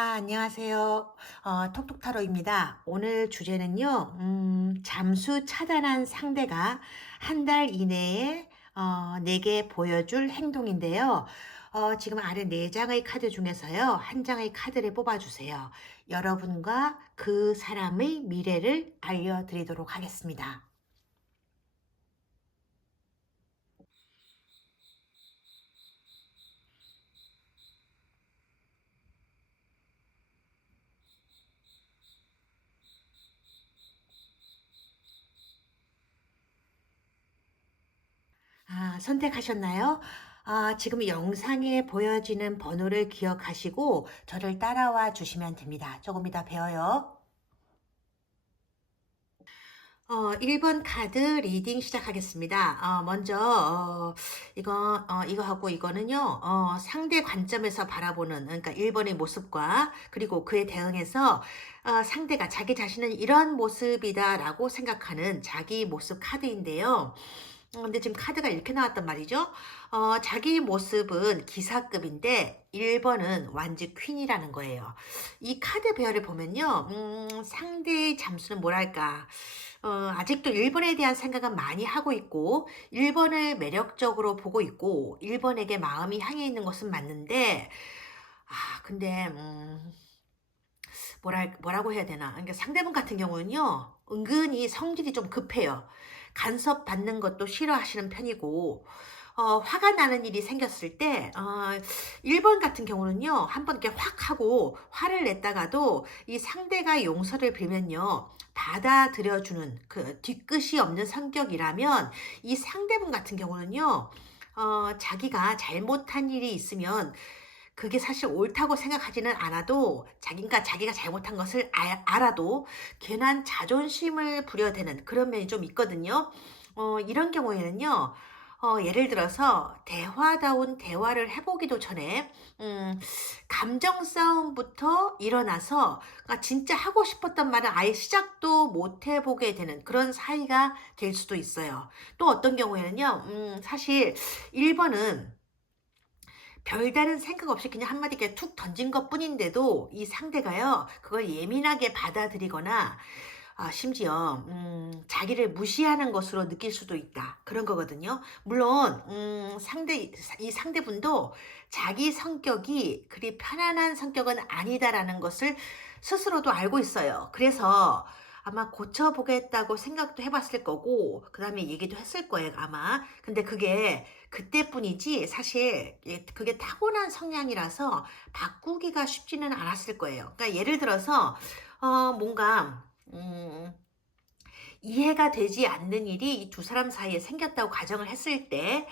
안녕하세요. 톡톡타로입니다. 오늘 주제는요, 잠수 차단한 상대가 한 달 이내에 내게 보여줄 행동인데요. 지금 아래 네 장의 카드 중에서요, 한 장의 카드를 뽑아주세요. 여러분과 그 사람의 미래를 알려드리도록 하겠습니다. 선택하셨나요? 지금 영상에 보여지는 번호를 기억하시고 저를 따라와 주시면 됩니다. 조금 이따 배워요. 1번 카드 리딩 시작하겠습니다. 먼저 이거하고 이거는요. 상대 관점에서 바라보는, 그러니까 1번의 모습과 그리고 그에 대응해서 상대가 자기 자신은 이런 모습이다라고 생각하는 자기 모습 카드인데요. 근데 지금 카드가 이렇게 나왔단 말이죠. 자기 모습은 기사급인데 1번은 완지 퀸이라는 거예요. 이 카드 배열을 보면요. 상대의 잠수는 뭐랄까. 아직도 1번에 대한 생각은 많이 하고 있고 1번을 매력적으로 보고 있고 1번에게 마음이 향해 있는 것은 맞는데 근데 뭐라고 해야 되나. 그러니까 상대분 같은 경우는요. 은근히 성질이 좀 급해요. 간섭받는 것도 싫어하시는 편이고 화가 나는 일이 생겼을 때 1번 같은 경우는요. 한번 이렇게 확 하고 화를 냈다가도 이 상대가 용서를 빌면요. 받아들여주는 그 뒤끝이 없는 성격이라면 이 상대분 같은 경우는요. 자기가 잘못한 일이 있으면 그게 사실 옳다고 생각하지는 않아도 자기가 잘못한 것을 알아도 괜한 자존심을 부려대는 그런 면이 좀 있거든요. 이런 경우에는요. 예를 들어서 대화다운 대화를 해보기도 전에 감정 싸움부터 일어나서 진짜 하고 싶었던 말을 아예 시작도 못 해보게 되는 그런 사이가 될 수도 있어요. 또 어떤 경우에는요. 사실 1번은 별다른 생각 없이 그냥 한마디 이렇게 툭 던진 것뿐인데도 이 상대가요, 그걸 예민하게 받아들이거나 심지어 자기를 무시하는 것으로 느낄 수도 있다. 그런 거거든요. 물론 이 상대분도 자기 성격이 그리 편안한 성격은 아니다라는 것을 스스로도 알고 있어요. 그래서 아마 고쳐보겠다고 생각도 해봤을 거고 그다음에 얘기도 했을 거예요, 아마. 근데 그게 그때뿐이지 사실 그게 타고난 성향이라서 바꾸기가 쉽지는 않았을 거예요. 그러니까 예를 들어서 뭔가 이해가 되지 않는 일이 이 두 사람 사이에 생겼다고 가정을 했을 때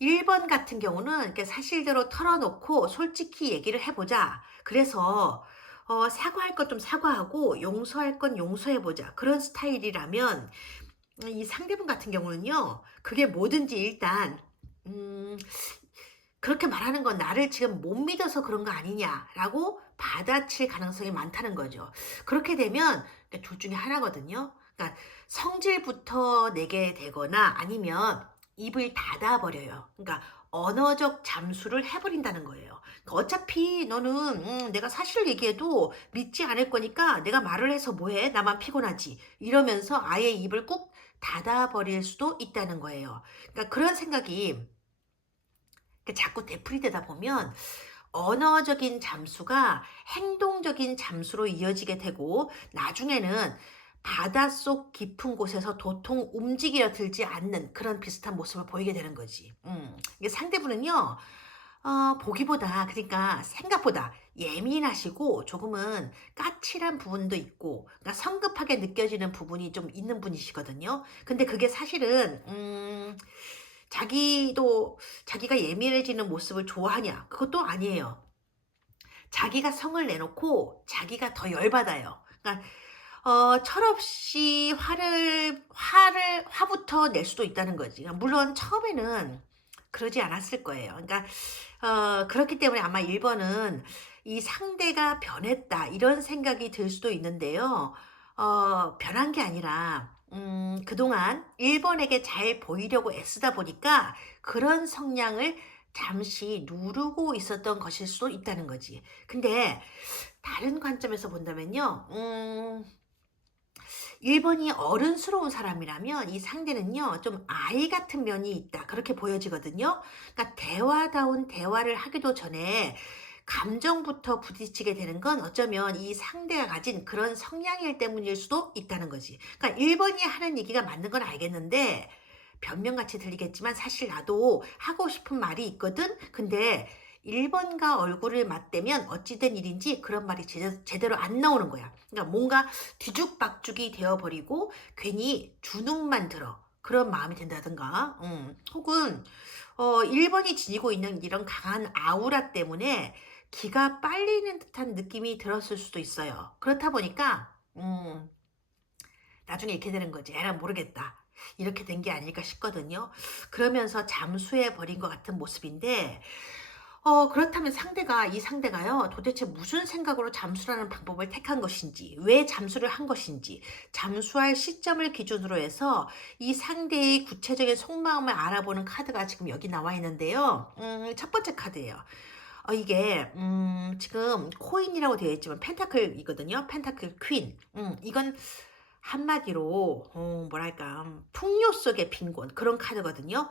1번 같은 경우는 이렇게 사실대로 털어놓고 솔직히 얘기를 해보자. 그래서 사과할 것 좀 사과하고 용서할 건 용서해보자. 그런 스타일이라면 이 상대분 같은 경우는요. 그게 뭐든지 일단 음, 그렇게 말하는 건 나를 지금 못 믿어서 그런 거 아니냐라고 받아칠 가능성이 많다는 거죠. 그렇게 되면 둘 중에 하나거든요. 그러니까 성질부터 내게 되거나 아니면 입을 닫아버려요. 그러니까 언어적 잠수를 해버린다는 거예요. 그러니까 어차피 너는 내가 사실을 얘기해도 믿지 않을 거니까 내가 말을 해서 뭐해? 나만 피곤하지. 이러면서 아예 입을 꾹 닫아버릴 수도 있다는 거예요. 그러니까 그런 생각이 자꾸 되풀이되다 보면 언어적인 잠수가 행동적인 잠수로 이어지게 되고 나중에는 바닷속 깊은 곳에서 도통 움직이려 들지 않는 그런 비슷한 모습을 보이게 되는 거지. 이게 상대분은요, 보기보다, 그러니까 생각보다 예민하시고 조금은 까칠한 부분도 있고, 그러니까 성급하게 느껴지는 부분이 좀 있는 분이시거든요. 근데 그게 사실은, 자기가 예민해지는 모습을 좋아하냐? 그것도 아니에요. 자기가 성을 내놓고 자기가 더 열받아요. 그러니까 철없이 화부터 낼 수도 있다는 거지. 그러니까 물론 처음에는 그러지 않았을 거예요. 그러니까 그렇기 때문에 아마 1번은 이 상대가 변했다 이런 생각이 들 수도 있는데요. 변한 게 아니라 그동안 1번에게 잘 보이려고 애쓰다 보니까 그런 성향을 잠시 누르고 있었던 것일 수도 있다는 거지. 근데 다른 관점에서 본다면요. 1번이 어른스러운 사람이라면 이 상대는요, 좀 아이 같은 면이 있다. 그렇게 보여지거든요. 그러니까 대화다운 대화를 하기도 전에 감정부터 부딪히게 되는 건 어쩌면 이 상대가 가진 그런 성향일 때문일 수도 있다는 거지. 그러니까 1번이 하는 얘기가 맞는 건 알겠는데, 변명같이 들리겠지만 사실 나도 하고 싶은 말이 있거든? 근데 1번과 얼굴을 맞대면 어찌된 일인지 그런 말이 제대로 안 나오는 거야. 그러니까 뭔가 뒤죽박죽이 되어버리고 괜히 주눅만 들어. 그런 마음이 든다든가. 혹은 1번이 지니고 있는 이런 강한 아우라 때문에 기가 빨리는 듯한 느낌이 들었을 수도 있어요. 그렇다 보니까 나중에 이렇게 되는 거지. 에라 모르겠다. 이렇게 된 게 아닐까 싶거든요. 그러면서 잠수해 버린 것 같은 모습인데, 그렇다면 이 상대가요, 도대체 무슨 생각으로 잠수라는 방법을 택한 것인지, 왜 잠수를 한 것인지, 잠수할 시점을 기준으로 해서 이 상대의 구체적인 속마음을 알아보는 카드가 지금 여기 나와 있는데요. 첫 번째 카드예요. 이게, 지금 코인이라고 되어 있지만 펜타클이거든요. 펜타클 퀸. 이건 한마디로 뭐랄까 풍요 속의 빈곤 그런 카드거든요.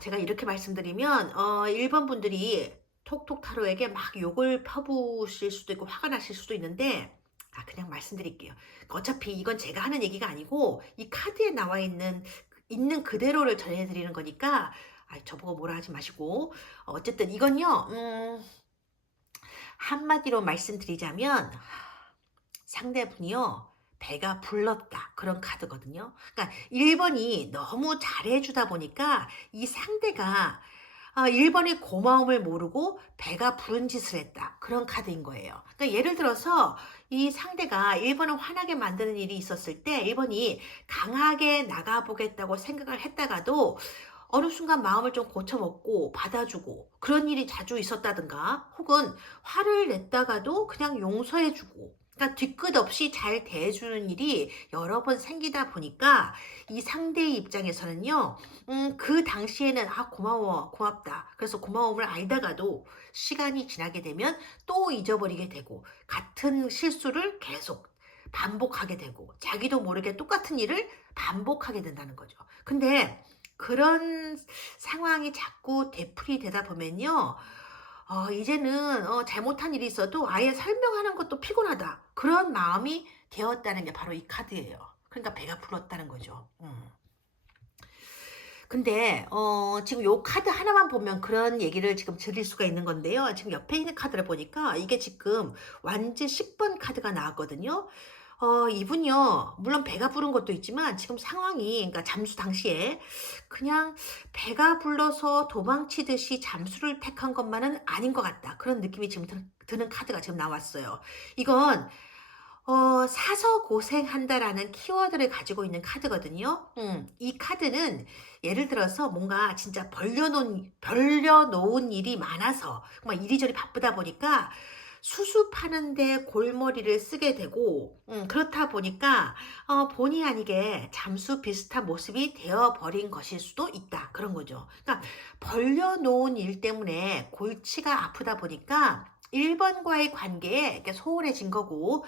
제가 이렇게 말씀드리면 1번 분들이 톡톡 타로에게 막 욕을 퍼부으실 수도 있고 화가 나실 수도 있는데 그냥 말씀드릴게요. 어차피 이건 제가 하는 얘기가 아니고 이 카드에 나와 있는 그대로를 전해드리는 거니까 저보고 뭐라 하지 마시고 어쨌든 이건요 한마디로 말씀드리자면 상대분이요 배가 불렀다 그런 카드거든요. 그러니까 1번이 너무 잘해주다 보니까 이 상대가 1번의 고마움을 모르고 배가 부른 짓을 했다 그런 카드인 거예요. 그러니까 예를 들어서 이 상대가 1번을 화나게 만드는 일이 있었을 때 1번이 강하게 나가보겠다고 생각을 했다가도 어느 순간 마음을 좀 고쳐먹고 받아주고 그런 일이 자주 있었다든가 혹은 화를 냈다가도 그냥 용서해주고 그러니까 뒤끝 없이 잘 대해주는 일이 여러 번 생기다 보니까 이 상대의 입장에서는요, 그 당시에는 고마워, 고맙다. 그래서 고마움을 알다가도 시간이 지나게 되면 또 잊어버리게 되고 같은 실수를 계속 반복하게 되고 자기도 모르게 똑같은 일을 반복하게 된다는 거죠. 근데 그런 상황이 자꾸 되풀이되다 보면요. 이제는 잘못한 일이 있어도 아예 설명하는 것도 피곤하다. 그런 마음이 되었다는 게 바로 이 카드예요. 그러니까 배가 불렀다는 거죠. 근데 지금 요 카드 하나만 보면 그런 얘기를 지금 드릴 수가 있는 건데요. 지금 옆에 있는 카드를 보니까 이게 지금 완즈 10번 카드가 나왔거든요. 이분이요, 물론 배가 부른 것도 있지만 지금 상황이, 그러니까 잠수 당시에 그냥 배가 불러서 도망치듯이 잠수를 택한 것만은 아닌 것 같다. 그런 느낌이 지금 드는 카드가 지금 나왔어요. 이건 사서 고생한다라는 키워드를 가지고 있는 카드거든요. 이 카드는 예를 들어서 뭔가 진짜 벌려놓은 일이 많아서 정말 이리저리 바쁘다 보니까 수습하는데 골머리를 쓰게 되고 그렇다 보니까 본의 아니게 잠수 비슷한 모습이 되어버린 것일 수도 있다. 그런 거죠. 그러니까 벌려놓은 일 때문에 골치가 아프다 보니까 1번과의 관계에 이렇게 소홀해진 거고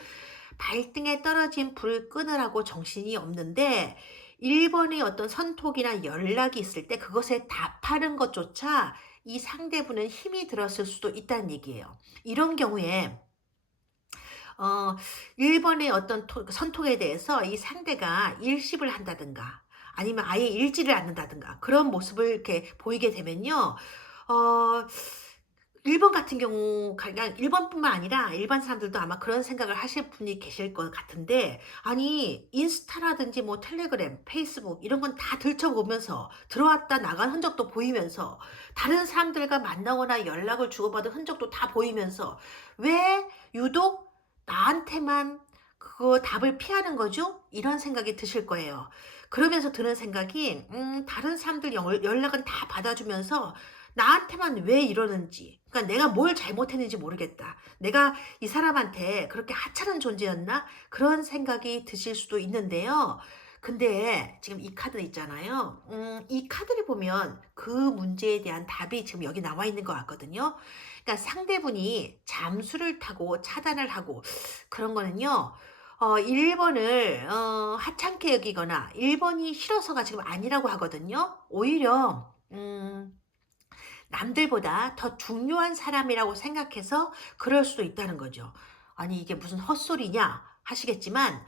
발등에 떨어진 불을 끄느라고 정신이 없는데 1번의 어떤 선톡이나 연락이 있을 때 그것에 답하는 것조차 이 상대분은 힘이 들었을 수도 있다는 얘기예요. 이런 경우에 1번의 어떤 선톡에 대해서 이 상대가 일십을 한다든가 아니면 아예 읽지를 않는다든가 그런 모습을 이렇게 보이게 되면요. 1번 같은 경우, 그냥 1번뿐만 아니라 일반 사람들도 아마 그런 생각을 하실 분이 계실 것 같은데, 아니, 인스타라든지 뭐 텔레그램, 페이스북, 이런 건 다 들춰보면서, 들어왔다 나간 흔적도 보이면서, 다른 사람들과 만나거나 연락을 주고받은 흔적도 다 보이면서, 왜 유독 나한테만 그거 답을 피하는 거죠? 이런 생각이 드실 거예요. 그러면서 드는 생각이, 다른 사람들 연락은 다 받아주면서, 나한테만 왜 이러는지, 그러니까 내가 뭘 잘못했는지 모르겠다. 내가 이 사람한테 그렇게 하찮은 존재였나? 그런 생각이 드실 수도 있는데요. 근데 지금 이 카드 있잖아요. 이 카드를 보면 그 문제에 대한 답이 지금 여기 나와 있는 것 같거든요. 그러니까 상대분이 잠수를 타고 차단을 하고 그런 거는요. 1 번을 하찮게 여기거나 1 번이 싫어서가 지금 아니라고 하거든요. 오히려 남들보다 더 중요한 사람이라고 생각해서 그럴 수도 있다는 거죠. 아니 이게 무슨 헛소리냐 하시겠지만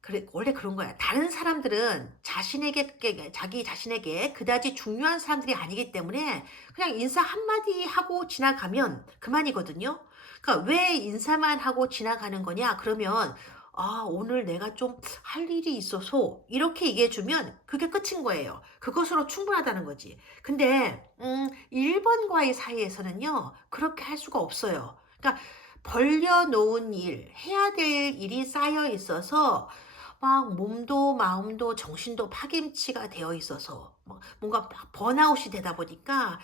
그래 원래 그런 거야. 다른 사람들은 자기 자신에게 그다지 중요한 사람들이 아니기 때문에 그냥 인사 한마디 하고 지나가면 그만이거든요. 그러니까 왜 인사만 하고 지나가는 거냐? 그러면 "아 오늘 내가 좀 할 일이 있어서." 이렇게 얘기해 주면 그게 끝인 거예요. 그것으로 충분하다는 거지. 근데 1 번과의 사이에서는요. 그렇게 할 수가 없어요. 그러니까 벌려 놓은 일, 해야 될 일이 쌓여 있어서 막 몸도 마음도 정신도 파김치가 되어 있어서 뭐 뭔가 막 번아웃이 되다 보니까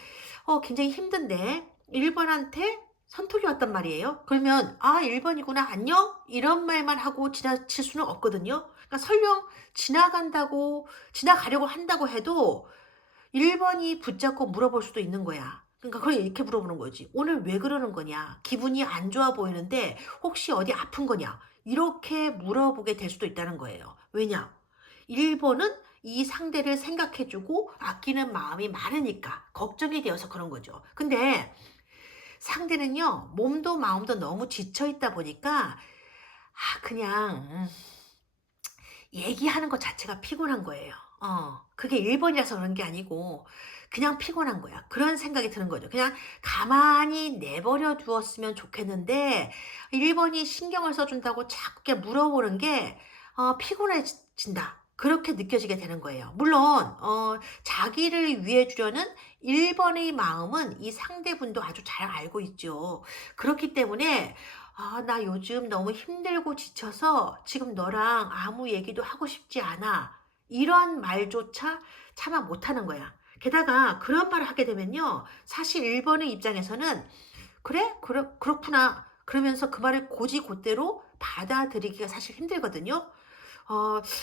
굉장히 힘든데 1 번한테 선톡이 왔단 말이에요. 그러면 '아 1 번이구나. 안녕.' 이런 말만 하고 지나칠 수는 없거든요. 그러니까 설령 지나가려고 한다고 해도 1 번이 붙잡고 물어볼 수도 있는 거야. 그러니까 그걸 이렇게 물어보는 거지. "오늘 왜 그러는 거냐? 기분이 안 좋아 보이는데 혹시 어디 아픈 거냐?" 이렇게 물어보게 될 수도 있다는 거예요. 왜냐? 1 번은 이 상대를 생각해 주고 아끼는 마음이 많으니까 걱정이 되어서 그런 거죠. 근데 상대는요. 몸도 마음도 너무 지쳐 있다 보니까 그냥 얘기하는 것 자체가 피곤한 거예요. 그게 1 번이라서 그런 게 아니고 그냥 피곤한 거야. 그런 생각이 드는 거죠. 그냥 가만히 내버려 두었으면 좋겠는데 1 번이 신경을 써 준다고 자꾸 이렇게 물어보는 게 피곤해진다. 그렇게 느껴지게 되는 거예요. 물론 자기를 위해 주려는 1 번의 마음은 이 상대분도 아주 잘 알고 있죠. 그렇기 때문에 "아 나 요즘 너무 힘들고 지쳐서 지금 너랑 아무 얘기도 하고 싶지 않아." 이런 말조차 차마 못하는 거야. 게다가 그런 말을 하게 되면요. 사실 1 번의 입장에서는 '그래? 그렇구나.' 그러면서 그 말을 곧이곧대로 받아들이기가 사실 힘들거든요.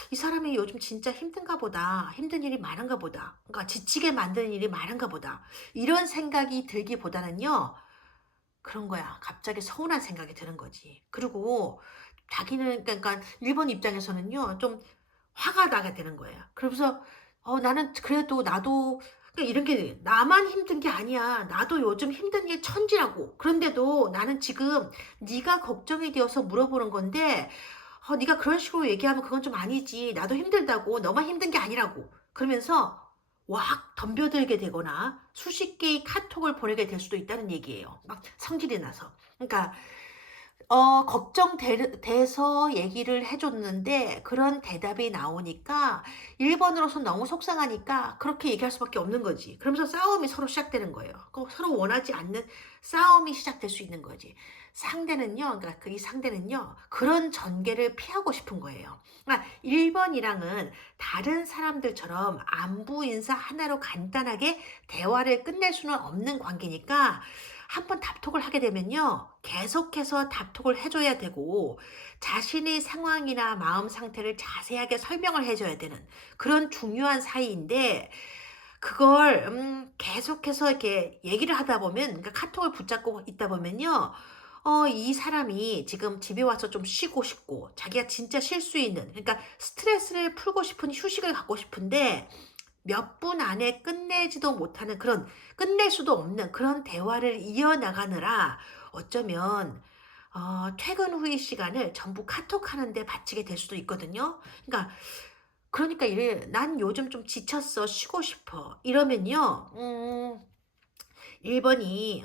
'이 사람이 요즘 진짜 힘든가 보다. 힘든 일이 많은가 보다. 그러니까 지치게 만드는 일이 많은가 보다.' 이런 생각이 들기보다는요. 그런 거야. 갑자기 서운한 생각이 드는 거지. 그리고 자기는 그러니까 1번 입장에서는요. 좀 화가 나게 되는 거예요. 그러면서 나는 그래도 나도 그러니까 이런 게 나만 힘든 게 아니야. 나도 요즘 힘든 게 천지라고. 그런데도 나는 지금 네가 걱정이 되어서 물어보는 건데 네가 그런 식으로 얘기하면 그건 좀 아니지. 나도 힘들다고. 너만 힘든 게 아니라고." 그러면서 확 덤벼들게 되거나 수십 개의 카톡을 보내게 될 수도 있다는 얘기예요, 막 성질이 나서. 그러니까 돼서 얘기를 해 줬는데 그런 대답이 나오니까 1 번으로서 너무 속상하니까 그렇게 얘기할 수밖에 없는 거지. 그러면서 싸움이 서로 시작되는 거예요. 서로 원하지 않는 싸움이 시작될 수 있는 거지. 상대는요 그러니까 이 상대는요 그런 전개를 피하고 싶은 거예요. 그러니까 1 번이랑은 다른 사람들처럼 안부 인사 하나로 간단하게 대화를 끝낼 수는 없는 관계니까 한 번 답톡을 하게 되면요. 계속해서 답톡을 해 줘야 되고 자신의 상황이나 마음 상태를 자세하게 설명을 해 줘야 되는 그런 중요한 사이인데 그걸 계속해서 이렇게 얘기를 하다 보면 그러니까 카톡을 붙잡고 있다 보면요. 이 사람이 지금 집에 와서 좀 쉬고 싶고 자기가 진짜 쉴 수 있는 그러니까 스트레스를 풀고 싶은 휴식을 갖고 싶은데 몇 분 안에 끝내지도 못하는 그런 끝낼 수도 없는 그런 대화를 이어나가느라 어쩌면 퇴근 후의 시간을 전부 카톡하는 데 바치게 될 수도 있거든요. 그러니까 이래 "난 요즘 좀 지쳤어. 쉬고 싶어." 이러면요. 1 번이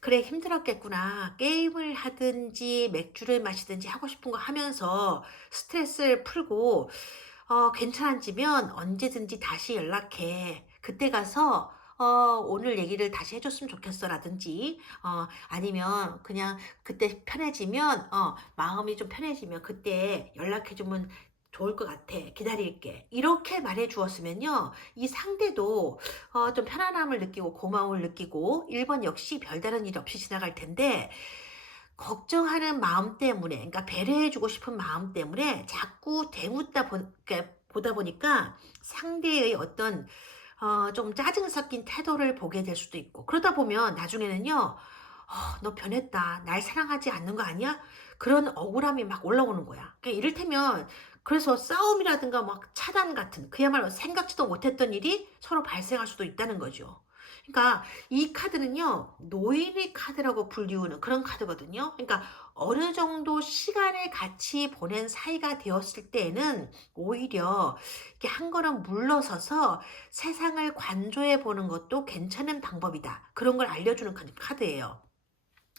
"그래 힘들었겠구나." 게임을 하든지 맥주를 마시든지 하고 싶은 거 하면서 스트레스를 풀고 괜찮아지면 언제든지 다시 연락해. 그때 가서 오늘 얘기를 다시 해 줬으면 좋겠어."라든지 아니면 그냥 "그때 편해지면 마음이 좀 편해지면 그때 연락해 주면 좋을 것 같아. 기다릴게." 이렇게 말해 주었으면요. 이 상대도 좀 편안함을 느끼고 고마움을 느끼고 1번 역시 별다른 일 없이 지나갈 텐데 걱정하는 마음 때문에, 그러니까 배려해 주고 싶은 마음 때문에 자꾸 대묻다 그러니까 보다 보니까 상대의 어떤 좀 짜증 섞인 태도를 보게 될 수도 있고, 그러다 보면 나중에는요. 너 변했다. 날 사랑하지 않는 거 아니야?" 그런 억울함이 막 올라오는 거야. 그러니까 이를테면, 그래서 싸움이라든가 막 차단 같은, 그야말로 생각지도 못했던 일이 서로 발생할 수도 있다는 거죠. 그러니까 이 카드는요, 노인의 카드라고 불리우는 그런 카드거든요. 그러니까 어느 정도 시간을 같이 보낸 사이가 되었을 때에는 오히려 이렇게 한 걸음 물러서서 세상을 관조해 보는 것도 괜찮은 방법이다. 그런 걸 알려주는 카드예요.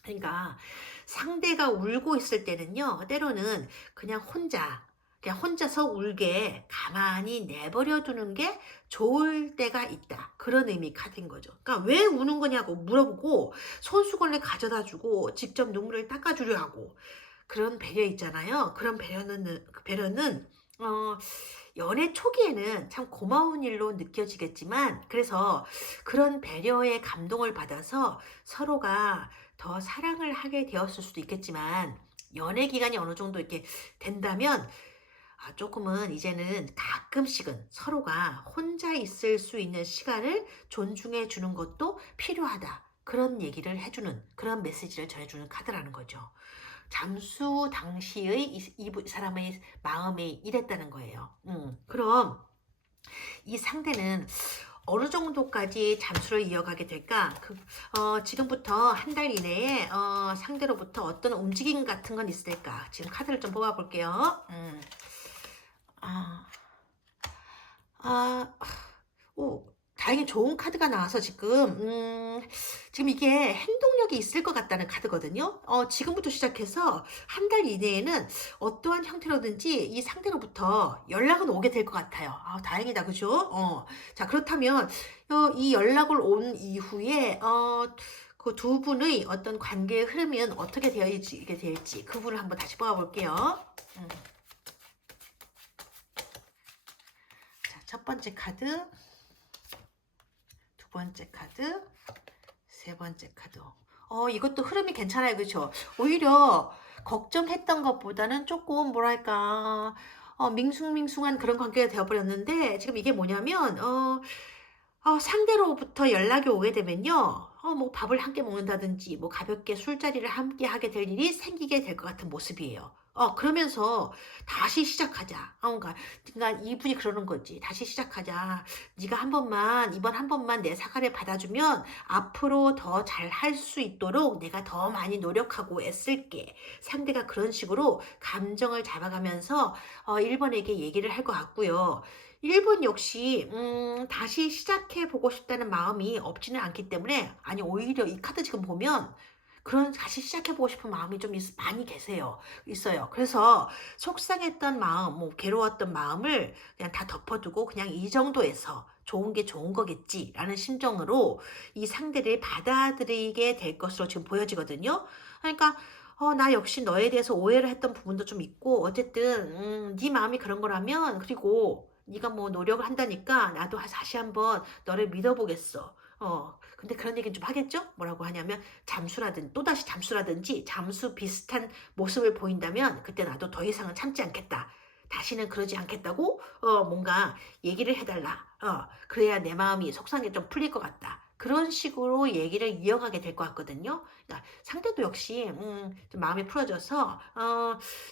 그러니까 상대가 울고 있을 때는요, 때로는 그냥 혼자서 울게 가만히 내버려 두는 게 좋을 때가 있다. 그런 의미 카드인 거죠. 그러니까 왜 우는 거냐고 물어보고 손수건을 가져다 주고 직접 눈물을 닦아주려 하고, 그런 배려 있잖아요. 그런 배려는 어, 연애 초기에는 참 고마운 일로 느껴지겠지만, 그래서 그런 배려에 감동을 받아서 서로가 더 사랑을 하게 되었을 수도 있겠지만, 연애 기간이 어느 정도 이렇게 된다면 조금은 이제는 가끔씩은 서로가 혼자 있을 수 있는 시간을 존중해 주는 것도 필요하다. 그런 얘기를 해주는, 그런 메시지를 전해주는 카드라는 거죠. 잠수 당시의 이 사람의 마음이 이랬다는 거예요. 그럼 이 상대는 어느 정도까지 잠수를 이어가게 될까? 지금부터 한 달 이내에 상대로부터 어떤 움직임 같은 건 있을까? 지금 카드를 좀 뽑아볼게요. 아, 아, 오, 다행히 좋은 카드가 나와서 지금 이게 행동력이 있을 것 같다는 카드거든요. 지금부터 시작해서 한 달 이내에는 어떠한 형태로든지 이 상대로부터 연락은 오게 될 것 같아요. 다행이다, 그죠? 자, 그렇다면, 이 연락을 온 이후에, 그 두 분의 어떤 관계의 흐름은 어떻게 되어지게 될지, 그 부분을 한번 다시 뽑아볼게요. 자, 첫 번째 카드. 두 번째 카드, 세 번째 카드. 이것도 흐름이 괜찮아요. 그렇죠? 오히려 걱정했던 것보다는 조금 뭐랄까, 밍숭밍숭한 그런 관계가 되어버렸는데, 지금 이게 뭐냐면, 상대로부터 연락이 오게 되면요, 뭐 밥을 함께 먹는다든지, 뭐 가볍게 술자리를 함께 하게 될 일이 생기게 될 것 같은 모습이에요. 그러면서 다시 시작하자. 그러니까 이분이 그러는 거지. 다시 시작하자. 네가 이번 한 번만 내 사과를 받아주면 앞으로 더 잘 할 수 있도록 내가 더 많이 노력하고 애쓸게. 상대가 그런 식으로 감정을 잡아가면서 1번에게 얘기를 할 것 같고요. 1번 역시 다시 시작해 보고 싶다는 마음이 없지는 않기 때문에, 아니 오히려 이 카드 지금 보면 그런 다시 시작해 보고 싶은 마음이 좀 많이 있어요. 그래서 속상했던 마음, 뭐 괴로웠던 마음을 그냥 다 덮어두고 그냥 이 정도에서 좋은 게 좋은 거겠지라는 심정으로 이 상대를 받아들이게 될 것으로 지금 보여지거든요. 그러니까 나 역시 너에 대해서 오해를 했던 부분도 좀 있고, 어쨌든 네 마음이 그런 거라면, 그리고 네가 뭐 노력을 한다니까 나도 다시 한번 너를 믿어보겠어. 근데 그런 얘기는 좀 하겠죠? 뭐라고 하냐면, 또다시 잠수라든지 잠수 비슷한 모습을 보인다면 그때 나도 더 이상은 참지 않겠다. 다시는 그러지 않겠다고 뭔가 얘기를 해달라. 그래야 내 마음이 속상해 좀 풀릴 것 같다. 그런 식으로 얘기를 이어가게 될 것 같거든요. 그러니까 상대도 역시 좀 마음이 풀어져서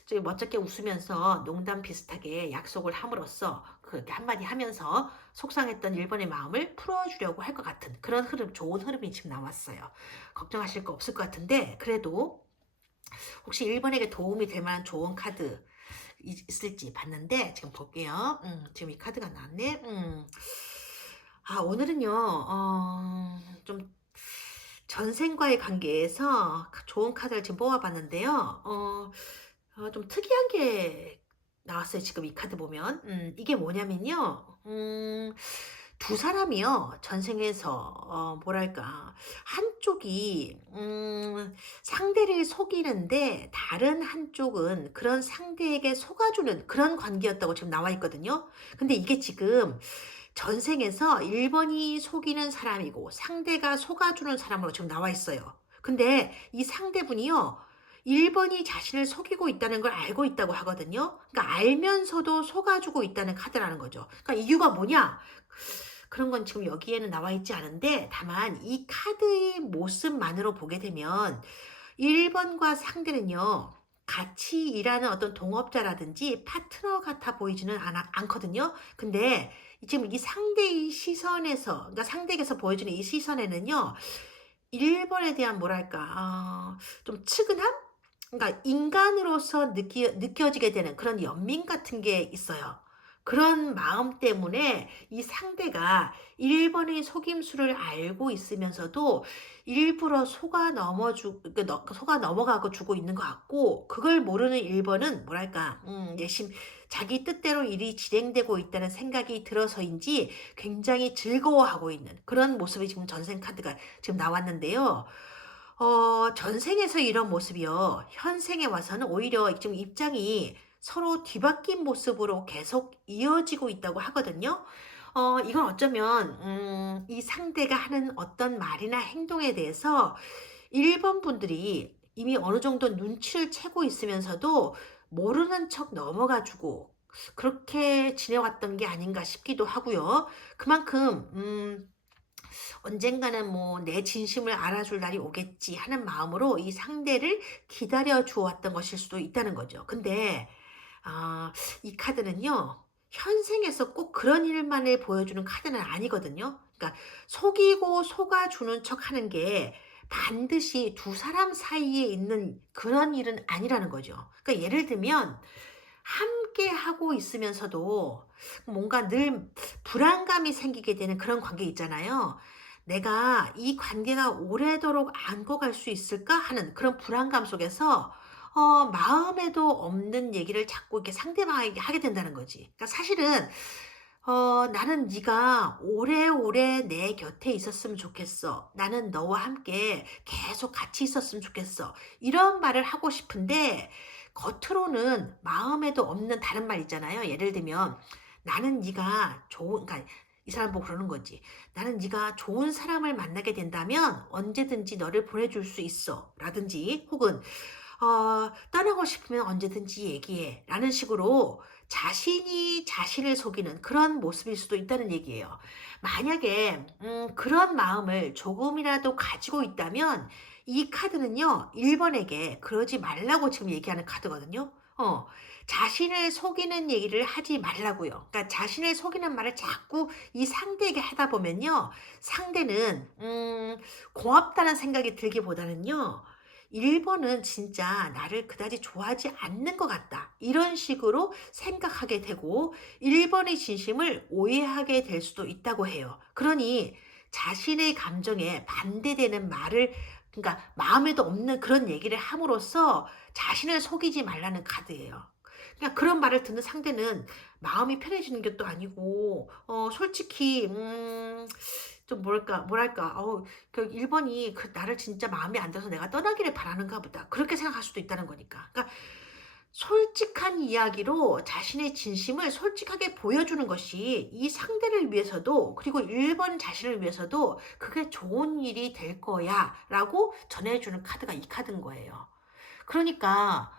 좀 멋쩍게 웃으면서 농담 비슷하게 약속을 함으로써 그렇게 한마디 하면서 속상했던 1번의 마음을 풀어주려고 할 것 같은 그런 흐름, 좋은 흐름이 지금 나왔어요. 걱정하실 거 없을 것 같은데, 그래도 혹시 1번에게 도움이 될 만한 좋은 카드 있을지 봤는데, 지금 볼게요. 지금 이 카드가 나왔네. 오늘은요, 좀 전생과의 관계에서 좋은 카드를 지금 뽑아봤는데요. 좀 특이한 게 나왔어요. 지금 이 카드 보면. 이게 뭐냐면요. 두 사람이요. 전생에서, 뭐랄까. 한쪽이, 상대를 속이는데, 다른 한쪽은 그런 상대에게 속아주는 그런 관계였다고 지금 나와 있거든요. 근데 이게 지금 전생에서 1번이 속이는 사람이고, 상대가 속아주는 사람으로 지금 나와 있어요. 근데 이 상대분이요. 1번이 자신을 속이고 있다는 걸 알고 있다고 하거든요. 그러니까 알면서도 속아주고 있다는 카드라는 거죠. 그러니까 이유가 뭐냐? 그런 건 지금 여기에는 나와 있지 않은데, 다만 이 카드의 모습만으로 보게 되면 1번과 상대는요, 같이 일하는 어떤 동업자라든지 파트너 같아 보이지는 않거든요. 근데 지금 이 상대의 시선에서, 그러니까 상대에게서 보여주는 이 시선에는요, 1번에 대한 뭐랄까, 좀 측은함? 그러니까 인간으로서 느껴지게 되는 그런 연민 같은 게 있어요. 그런 마음 때문에 이 상대가 1번의 속임수를 알고 있으면서도 일부러 속아 넘어가고 주고 있는 것 같고, 그걸 모르는 1번은 뭐랄까, 내심 자기 뜻대로 일이 진행되고 있다는 생각이 들어서인지 굉장히 즐거워하고 있는 그런 모습이 지금 전생 카드가 지금 나왔는데요. 전생에서 이런 모습이요, 현생에 와서는 오히려 지금 입장이 서로 뒤바뀐 모습으로 계속 이어지고 있다고 하거든요. 이건 어쩌면 이 상대가 하는 어떤 말이나 행동에 대해서 1번 분들이 이미 어느 정도 눈치를 채고 있으면서도 모르는 척 넘어가 주고 그렇게 지내왔던 게 아닌가 싶기도 하고요. 그만큼 언젠가는 뭐 내 진심을 알아줄 날이 오겠지 하는 마음으로 이 상대를 기다려 주었던 것일 수도 있다는 거죠. 근데 이 카드는요, 현생에서 꼭 그런 일만을 보여주는 카드는 아니거든요. 그러니까 속이고 속아주는 척 하는 게 반드시 두 사람 사이에 있는 그런 일은 아니라는 거죠. 그러니까 예를 들면 함께 하고 있으면서도 뭔가 늘 불안감이 생기게 되는 그런 관계 있잖아요. 내가 이 관계가 오래도록 안고 갈 수 있을까 하는 그런 불안감 속에서 마음에도 없는 얘기를 자꾸 이렇게 상대방에게 하게 된다는 거지. 그러니까 사실은 나는 네가 오래오래 내 곁에 있었으면 좋겠어. 나는 너와 함께 계속 같이 있었으면 좋겠어. 이런 말을 하고 싶은데 겉으로는 마음에도 없는 다른 말 있잖아요. 예를 들면 나는 네가 그러니까 이 사람 보고 그러는 거지. 나는 네가 좋은 사람을 만나게 된다면 언제든지 너를 보내줄 수 있어. 라든지 혹은 떠나고 싶으면 언제든지 얘기해. 라는 식으로 자신이 자신을 속이는 그런 모습일 수도 있다는 얘기예요. 만약에 그런 마음을 조금이라도 가지고 있다면 이 카드는요, 1번에게 그러지 말라고 지금 얘기하는 카드거든요. 자신을 속이는 얘기를 하지 말라고요. 그러니까 자신을 속이는 말을 자꾸 이 상대에게 하다 보면요, 상대는 고맙다는 생각이 들기보다는요, 1번은 진짜 나를 그다지 좋아하지 않는 것 같다, 이런 식으로 생각하게 되고 1번의 진심을 오해하게 될 수도 있다고 해요. 그러니 자신의 감정에 반대되는 말을, 그러니까 마음에도 없는 그런 얘기를 함으로써 자신을 속이지 말라는 카드예요. 그러니까 그런 말을 듣는 상대는 마음이 편해지는 것도 아니고 솔직히 좀 뭐랄까 그 1번이 나를 진짜 마음에 안 들어서 내가 떠나기를 바라는가 보다, 그렇게 생각할 수도 있다는 거니까. 그러니까 솔직한 이야기로 자신의 진심을 솔직하게 보여주는 것이 이 상대를 위해서도, 그리고 1번 자신을 위해서도 그게 좋은 일이 될 거야 라고 전해주는 카드가 이 카드인 거예요. 그러니까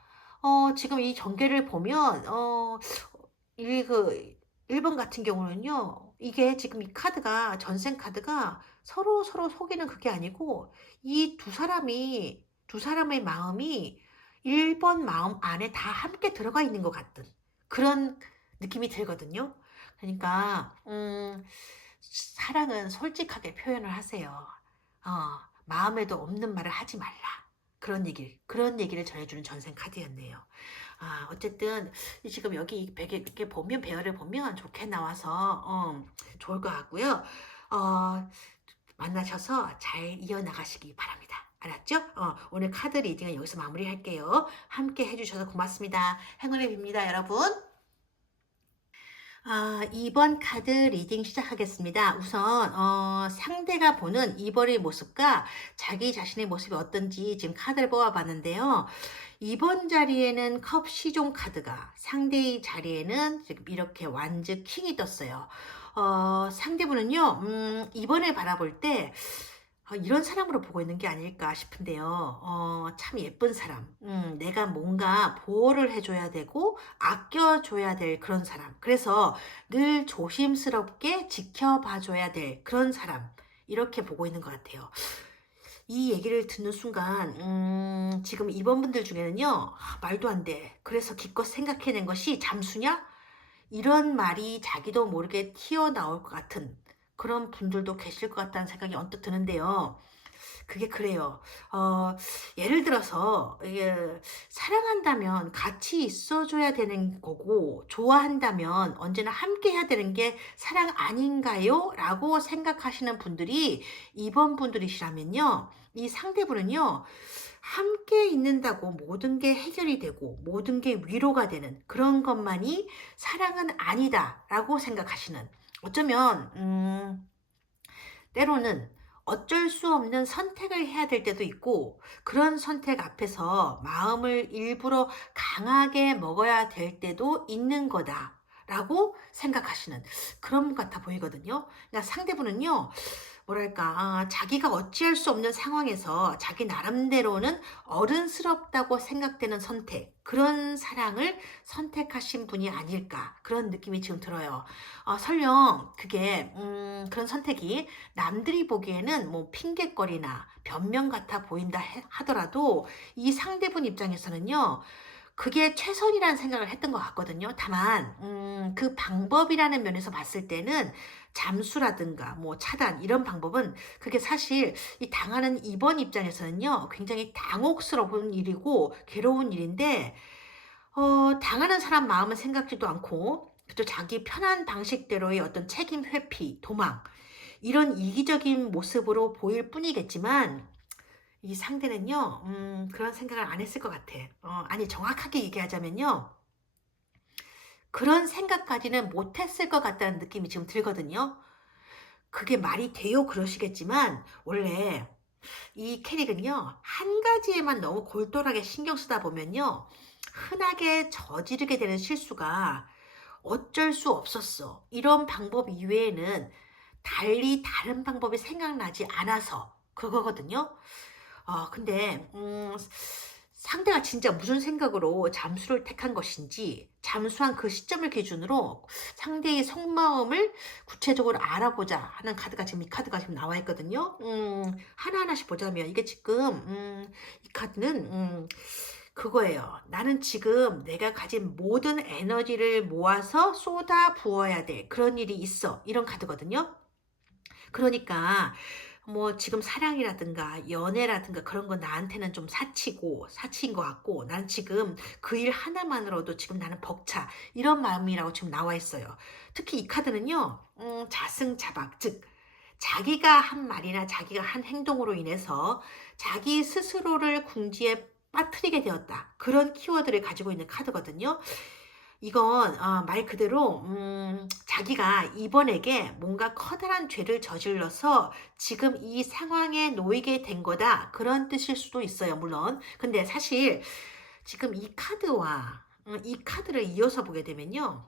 지금 이 전개를 보면 그 1번 같은 경우는요, 이게 지금 이 카드가, 전생 카드가 서로 속이는 그게 아니고 이 두 사람의 마음이 1번 마음 안에 다 함께 들어가 있는 것 같은 그런 느낌이 들거든요. 그러니까 사랑은 솔직하게 표현을 하세요. 어, 마음에도 없는 말을 하지 말라. 그런 얘기를 전해주는 전생 카드였네요. 어쨌든 지금 여기 이 벽에 이렇게 보면, 배열을 보면 좋게 나와서 좋을 것 같고요. 만나셔서 잘 이어나가시기 바랍니다. 알았죠? 오늘 카드 리딩은 여기서 마무리할게요. 함께 해주셔서 고맙습니다. 행운을 빕니다, 여러분. 2번 카드 리딩 시작하겠습니다. 우선 상대가 보는 2번의 모습과 자기 자신의 모습이 어떤지 지금 카드를 뽑아봤는데요. 2번 자리에는 컵 시종 카드가, 상대의 자리에는 지금 이렇게 완즈 킹이 떴어요. 상대분은요, 2번을 바라볼 때 이런 사람으로 보고 있는 게 아닐까 싶은데요. 참 예쁜 사람. 내가 뭔가 보호를 해줘야 되고, 아껴줘야 될 그런 사람. 그래서 늘 조심스럽게 지켜봐줘야 될 그런 사람. 이렇게 보고 있는 것 같아요. 이 얘기를 듣는 순간, 지금 이번 분들 중에는요, 말도 안 돼. 그래서 기껏 생각해낸 것이 잠수냐? 이런 말이 자기도 모르게 튀어나올 것 같은 그런 분들도 계실 것 같다는 생각이 언뜻 드는데요. 그게 그래요. 예를 들어서 이게 사랑한다면 같이 있어줘야 되는 거고 좋아한다면 언제나 함께 해야 되는 게 사랑 아닌가요? 라고 생각하시는 분들이 이번 분들이시라면요. 이 상대분은요. 함께 있는다고 모든 게 해결이 되고 모든 게 위로가 되는 그런 것만이 사랑은 아니다라고 생각하시는 어쩌면 때로는 어쩔 수 없는 선택을 해야 될 때도 있고 그런 선택 앞에서 마음을 일부러 강하게 먹어야 될 때도 있는 거다라고 생각하시는 그런 분 같아 보이거든요. 그러니까 상대분은요. 뭐랄까, 자기가 어찌할 수 없는 상황에서 자기 나름대로는 어른스럽다고 생각되는 선택, 그런 사랑을 선택하신 분이 아닐까, 그런 느낌이 지금 들어요. 설령 그게, 그런 선택이 남들이 보기에는 뭐 핑계거리나 변명 같아 보인다 하더라도 이 상대분 입장에서는요, 그게 최선이라는 생각을 했던 것 같거든요. 다만 그 방법이라는 면에서 봤을 때는 잠수라든가 뭐 차단 이런 방법은 그게 사실 이 당하는 이번 입장에서는요. 굉장히 당혹스러운 일이고 괴로운 일인데 당하는 사람 마음은 생각지도 않고 또 자기 편한 방식대로의 어떤 책임 회피, 도망 이런 이기적인 모습으로 보일 뿐이겠지만 이 상대는요, 그런 생각을 안 했을 것 같아. 아니, 정확하게 얘기하자면요, 그런 생각까지는 못 했을 것 같다는 느낌이 지금 들거든요. 그게 말이 돼요? 그러시겠지만, 원래 이 캐릭은요, 한 가지에만 너무 골똘하게 신경 쓰다 보면요, 흔하게 저지르게 되는 실수가 어쩔 수 없었어. 이런 방법 이외에는 달리 다른 방법이 생각나지 않아서 그거거든요. 근데 상대가 진짜 무슨 생각으로 잠수를 택한 것인지 잠수한 그 시점을 기준으로 상대의 속마음을 구체적으로 알아보자 하는 카드가 지금 이 카드가 지금 나와 있거든요. 하나하나씩 보자면 이게 지금 이 카드는 그거예요. 나는 지금 내가 가진 모든 에너지를 모아서 쏟아 부어야 돼. 그런 일이 있어. 이런 카드거든요. 그러니까 뭐 지금 사랑이라든가 연애라든가 그런 건 나한테는 좀 사치인 것 같고 난 지금 그 일 하나만으로도 지금 나는 벅차 이런 마음이라고 지금 나와 있어요. 특히 이 카드는요 자승자박 즉 자기가 한 말이나 자기가 한 행동으로 인해서 자기 스스로를 궁지에 빠뜨리게 되었다. 그런 키워드를 가지고 있는 카드거든요. 이건 말 그대로 자기가 이번에게 뭔가 커다란 죄를 저질러서 지금 이 상황에 놓이게 된 거다. 그런 뜻일 수도 있어요, 물론. 근데 사실 지금 이 카드와 이 카드를 이어서 보게 되면요.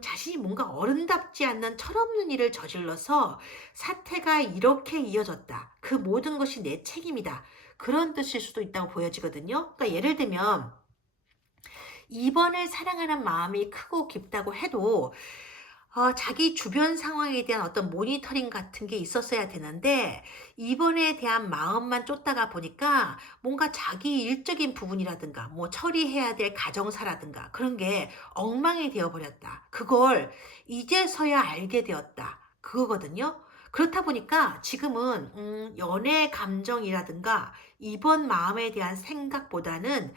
자신이 뭔가 어른답지 않는 철없는 일을 저질러서 사태가 이렇게 이어졌다. 그 모든 것이 내 책임이다. 그런 뜻일 수도 있다고 보여지거든요. 그러니까 예를 들면 2번을 사랑하는 마음이 크고 깊다고 해도 자기 주변 상황에 대한 어떤 모니터링 같은 게 있었어야 되는데 2번에 대한 마음만 쫓다가 보니까 뭔가 자기 일적인 부분이라든가 뭐 처리해야 될 가정사라든가 그런 게 엉망이 되어버렸다. 그걸 이제서야 알게 되었다. 그거거든요. 그렇다 보니까 지금은 연애 감정이라든가 이번 마음에 대한 생각보다는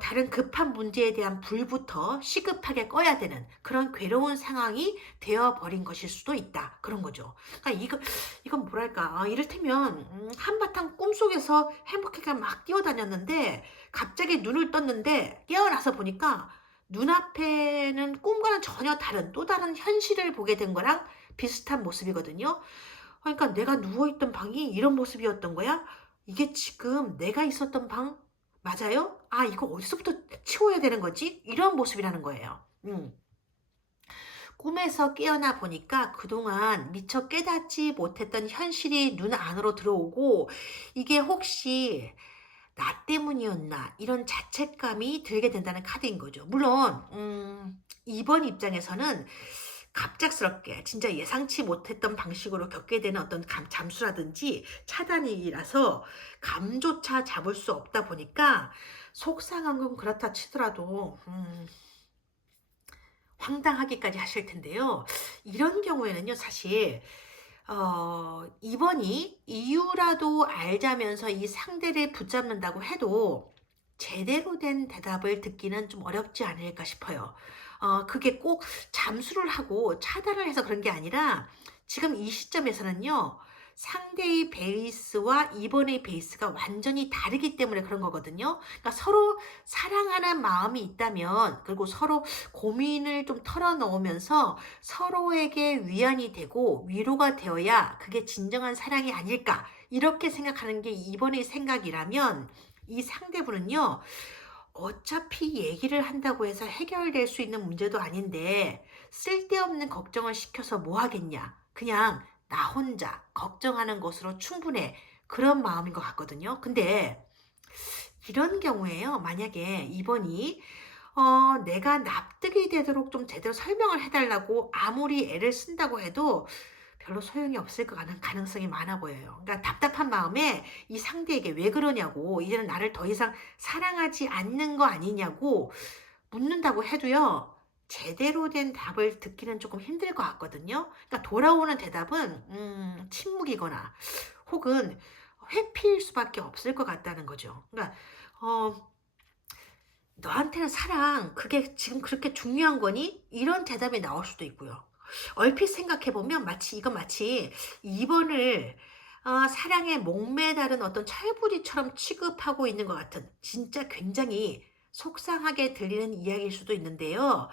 다른 급한 문제에 대한 불부터 시급하게 꺼야 되는 그런 괴로운 상황이 되어버린 것일 수도 있다. 그런 거죠. 그러니까 이건 뭐랄까. 이를테면, 한바탕 꿈속에서 행복하게 막 뛰어다녔는데, 갑자기 눈을 떴는데, 깨어나서 보니까, 눈앞에는 꿈과는 전혀 다른, 또 다른 현실을 보게 된 거랑 비슷한 모습이거든요. 그러니까 내가 누워있던 방이 이런 모습이었던 거야? 이게 지금 내가 있었던 방 맞아요? 이거 어디서부터 치워야 되는 거지? 이런 모습이라는 거예요. 꿈에서 깨어나 보니까 그동안 미처 깨닫지 못했던 현실이 눈 안으로 들어오고, 이게 혹시 나 때문이었나 이런 자책감이 들게 된다는 카드인 거죠. 물론 2번 입장에서는 갑작스럽게 진짜 예상치 못했던 방식으로 겪게 되는 어떤 잠수라든지 차단이라서 감조차 잡을 수 없다 보니까 속상한 건 그렇다 치더라도 황당하기까지 하실 텐데요. 이런 경우에는요, 사실 2번이 이유라도 알자면서 이 상대를 붙잡는다고 해도 제대로 된 대답을 듣기는 좀 어렵지 않을까 싶어요. 그게 꼭 잠수를 하고 차단을 해서 그런 게 아니라 지금 이 시점에서는요, 상대의 베이스와 2번의 베이스가 완전히 다르기 때문에 그런 거거든요. 그러니까 서로 사랑하는 마음이 있다면, 그리고 서로 고민을 좀 털어놓으면서 서로에게 위안이 되고 위로가 되어야 그게 진정한 사랑이 아닐까, 이렇게 생각하는 게 2번의 생각이라면, 이 상대분은요, 어차피 얘기를 한다고 해서 해결될 수 있는 문제도 아닌데 쓸데없는 걱정을 시켜서 뭐 하겠냐, 그냥 나 혼자 걱정하는 것으로 충분해, 그런 마음인 것 같거든요. 근데 이런 경우에요, 만약에 2번이 내가 납득이 되도록 좀 제대로 설명을 해달라고 아무리 애를 쓴다고 해도 별로 소용이 없을 것 같은 가능성이 많아 보여요. 그러니까 답답한 마음에 이 상대에게 왜 그러냐고, 이제는 나를 더 이상 사랑하지 않는 거 아니냐고 묻는다고 해도요, 제대로 된 답을 듣기는 조금 힘들 것 같거든요. 그러니까 돌아오는 대답은 침묵이거나 혹은 회피일 수밖에 없을 것 같다는 거죠. 그러니까 어, 너한테는 사랑, 그게 지금 그렇게 중요한 거니? 이런 대답이 나올 수도 있고요. 얼핏 생각해보면 마치 2번을 사랑에 목매다른 어떤 철부지처럼 취급하고 있는 것 같은, 진짜 굉장히 속상하게 들리는 이야기일 수도 있는데요.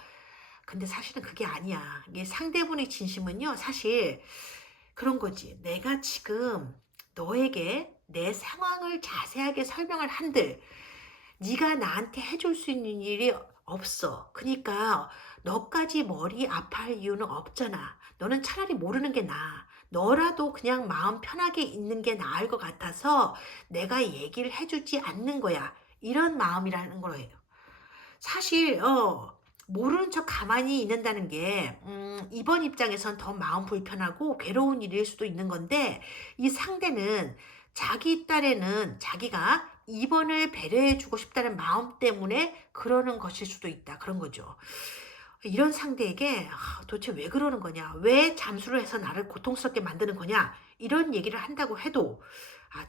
근데 사실은 그게 아니야. 이게 상대분의 진심은요, 사실 그런 거지. 내가 지금 너에게 내 상황을 자세하게 설명을 한들 네가 나한테 해줄 수 있는 일이 없어. 그러니까 너까지 머리 아파할 이유는 없잖아. 너는 차라리 모르는 게 나아. 너라도 그냥 마음 편하게 있는 게 나을 것 같아서 내가 얘기를 해주지 않는 거야. 이런 마음이라는 거예요. 사실 모르는 척 가만히 있는다는 게 이번 입장에선 더 마음 불편하고 괴로운 일일 수도 있는 건데, 이 상대는 자기 딸에는 자기가 2번을 배려해 주고 싶다는 마음 때문에 그러는 것일 수도 있다, 그런 거죠. 이런 상대에게 도대체 왜 그러는 거냐, 왜 잠수를 해서 나를 고통스럽게 만드는 거냐, 이런 얘기를 한다고 해도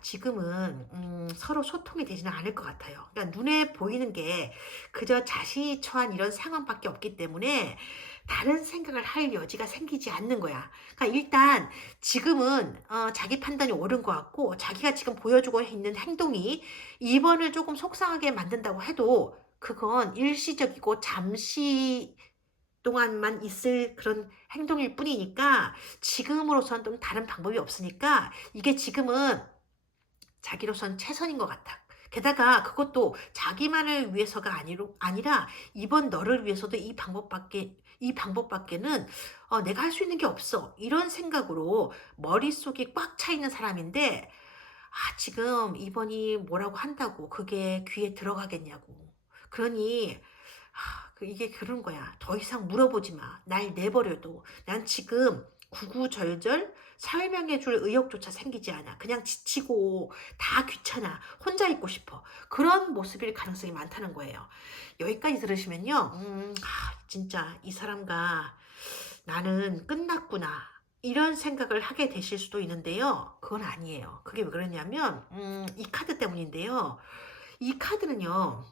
지금은 서로 소통이 되지는 않을 것 같아요. 그러니까 눈에 보이는 게 그저 자신이 처한 이런 상황밖에 없기 때문에 다른 생각을 할 여지가 생기지 않는 거야. 그러니까 일단 지금은 자기 판단이 옳은 것 같고, 자기가 지금 보여주고 있는 행동이 2번을 조금 속상하게 만든다고 해도 그건 일시적이고 잠시 동안만 있을 그런 행동일 뿐이니까, 지금으로선 좀 다른 방법이 없으니까 이게 지금은 자기로선 최선인 것 같아. 게다가 그것도 자기만을 위해서가 아니라 이번 너를 위해서도 이 방법밖에는 내가 할 수 있는 게 없어, 이런 생각으로 머릿속이 꽉 차 있는 사람인데, 지금 이번이 뭐라고 한다고 그게 귀에 들어가겠냐고. 그러니 이게 그런 거야. 더 이상 물어보지 마. 날 내버려둬. 난 지금 구구절절 설명해 줄 의욕조차 생기지 않아. 그냥 지치고 다 귀찮아. 혼자 있고 싶어. 그런 모습일 가능성이 많다는 거예요. 여기까지 들으시면요, 진짜 이 사람과 나는 끝났구나, 이런 생각을 하게 되실 수도 있는데요. 그건 아니에요. 그게 왜 그러냐면, 이 카드 때문인데요. 이 카드는요,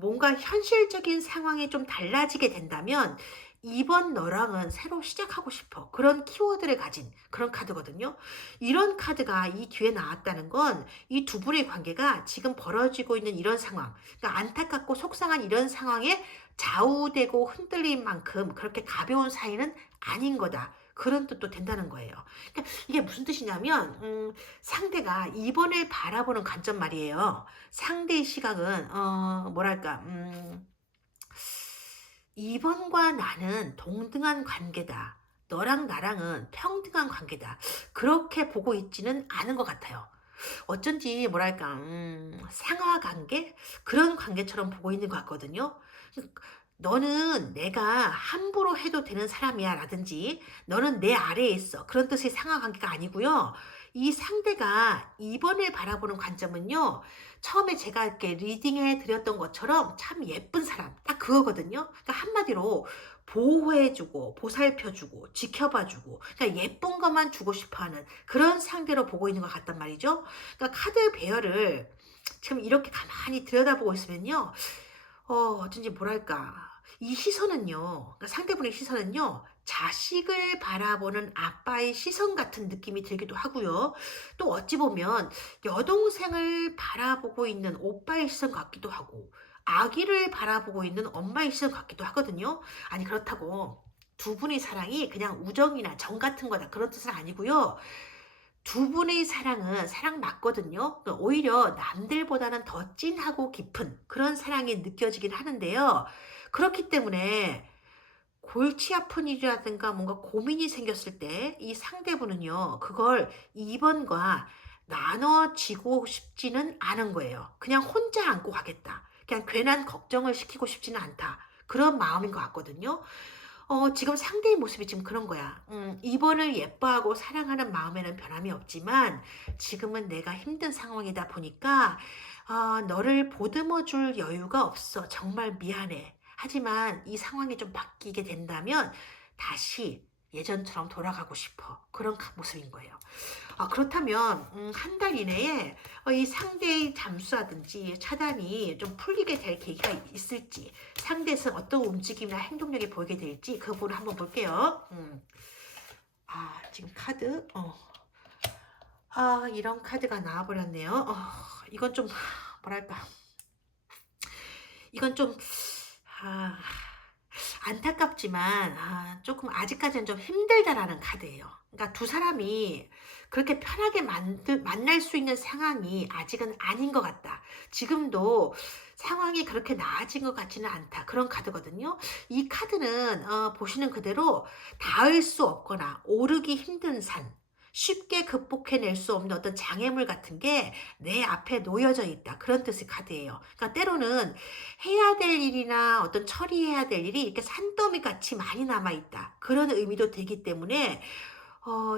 뭔가 현실적인 상황이 좀 달라지게 된다면, 이번 너랑은 새로 시작하고 싶어, 그런 키워드를 가진 그런 카드거든요. 이런 카드가 이 뒤에 나왔다는 건 이 두 분의 관계가 지금 벌어지고 있는 이런 상황, 그러니까 안타깝고 속상한 이런 상황에 좌우되고 흔들린 만큼 그렇게 가벼운 사이는 아닌 거다, 그런 뜻도 된다는 거예요. 그러니까 이게 무슨 뜻이냐면, 상대가 2번을 바라보는 관점 말이에요. 상대의 시각은 뭐랄까, 이번과 나는 동등한 관계다. 너랑 나랑은 평등한 관계다. 그렇게 보고 있지는 않은 것 같아요. 어쩐지 뭐랄까 상하 관계? 그런 관계처럼 보고 있는 것 같거든요. "너는 내가 함부로 해도 되는 사람이야." 라든지 "너는 내 아래에 있어." 그런 뜻의 상하 관계가 아니고요. 이 상대가 이번을 바라보는 관점은요. 처음에 제가 이렇게 리딩해 드렸던 것처럼 참 예쁜 사람 딱 그거거든요. 그러니까 한마디로 보호해 주고 보살펴 주고 지켜봐 주고 그러니까 예쁜 것만 주고 싶어 하는 그런 상대로 보고 있는 것 같단 말이죠. 그러니까 카드 배열을 지금 이렇게 가만히 들여다보고 있으면요. 어쩐지 뭐랄까. 이 시선은요. 그러니까 상대분의 시선은요. 자식을 바라보는 아빠의 시선 같은 느낌이 들기도 하고요. 또 어찌 보면 여동생을 바라보고 있는 오빠의 시선 같기도 하고 아기를 바라보고 있는 엄마의 시선 같기도 하거든요. 아니 그렇다고 두 분의 사랑이 그냥 우정이나 정 같은 거다 그런 뜻은 아니고요. 두 분의 사랑은 사랑 맞거든요. 그러니까 오히려 남들보다는 더 찐하고 깊은 그런 사랑이 느껴지긴 하는데요. 그렇기 때문에 골치 아픈 일이라든가 뭔가 고민이 생겼을 때 이 상대분은요. 그걸 2 번과 나눠지고 싶지는 않은 거예요. 그냥 혼자 안고 가겠다. 그냥 괜한 걱정을 시키고 싶지는 않다. 그런 마음인 것 같거든요. 지금 상대의 모습이 지금 그런 거야. 이번을 예뻐하고 사랑하는 마음에는 변함이 없지만 지금은 내가 힘든 상황이다 보니까 너를 보듬어 줄 여유가 없어. 정말 미안해. 하지만 이 상황이 좀 바뀌게 된다면 다시 예전처럼 돌아가고 싶어. 그런 모습인 거예요. 그렇다면 한 달 이내에 이 상대의 잠수하든지 차단이 좀 풀리게 될 계기가 있을지 상대에서 어떤 움직임이나 행동력이 보이게 될지 그 부분을 한번 볼게요. 지금 카드 이런 카드가 나와버렸네요. 이건 좀 뭐랄까 이건 좀 아, 안타깝지만 조금 아직까지는 좀 힘들다라는 카드예요. 그러니까 두 사람이 그렇게 편하게 만날 수 있는 상황이 아직은 아닌 것 같다. 지금도 상황이 그렇게 나아진 것 같지는 않다. 그런 카드거든요. 이 카드는 보시는 그대로 닿을 수 없거나 오르기 힘든 산, 쉽게 극복해낼 수 없는 어떤 장애물 같은 게 내 앞에 놓여져 있다. 그런 뜻의 카드예요. 그러니까 때로는 해야 될 일이나 어떤 처리해야 될 일이 이렇게 산더미 같이 많이 남아있다. 그런 의미도 되기 때문에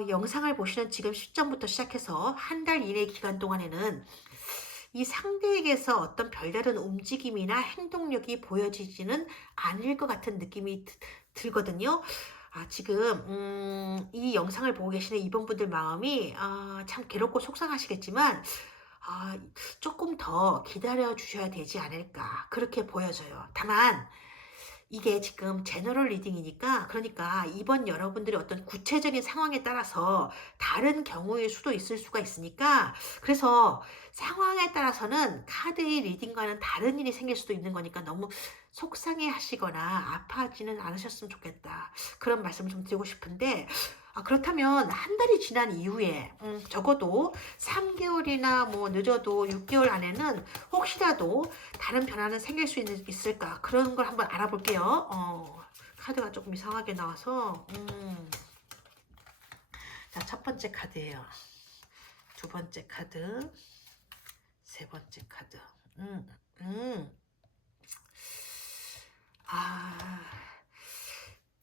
영상을 보시는 지금 시점부터 시작해서 한 달 이내 기간 동안에는 이 상대에게서 어떤 별다른 움직임이나 행동력이 보여지지는 않을 것 같은 느낌이 들거든요. 지금 이 영상을 보고 계시는 이분들 마음이 참 괴롭고 속상하시겠지만 조금 더 기다려 주셔야 되지 않을까 그렇게 보여져요. 다만 이게 지금 제너럴 리딩이니까 그러니까 이번 여러분들의 어떤 구체적인 상황에 따라서 다른 경우일 수도 있을 수가 있으니까 그래서 상황에 따라서는 카드의 리딩과는 다른 일이 생길 수도 있는 거니까 너무 속상해 하시거나 아파하지는 않으셨으면 좋겠다. 그런 말씀을 좀 드리고 싶은데 그렇다면 한 달이 지난 이후에 적어도 3개월이나 뭐 늦어도 6개월 안에는 혹시라도 다른 변화는 생길 수 있을까 그런 걸 한번 알아볼게요. 카드가 조금 이상하게 나와서 자, 첫 번째 카드예요. 두 번째 카드, 세 번째 카드.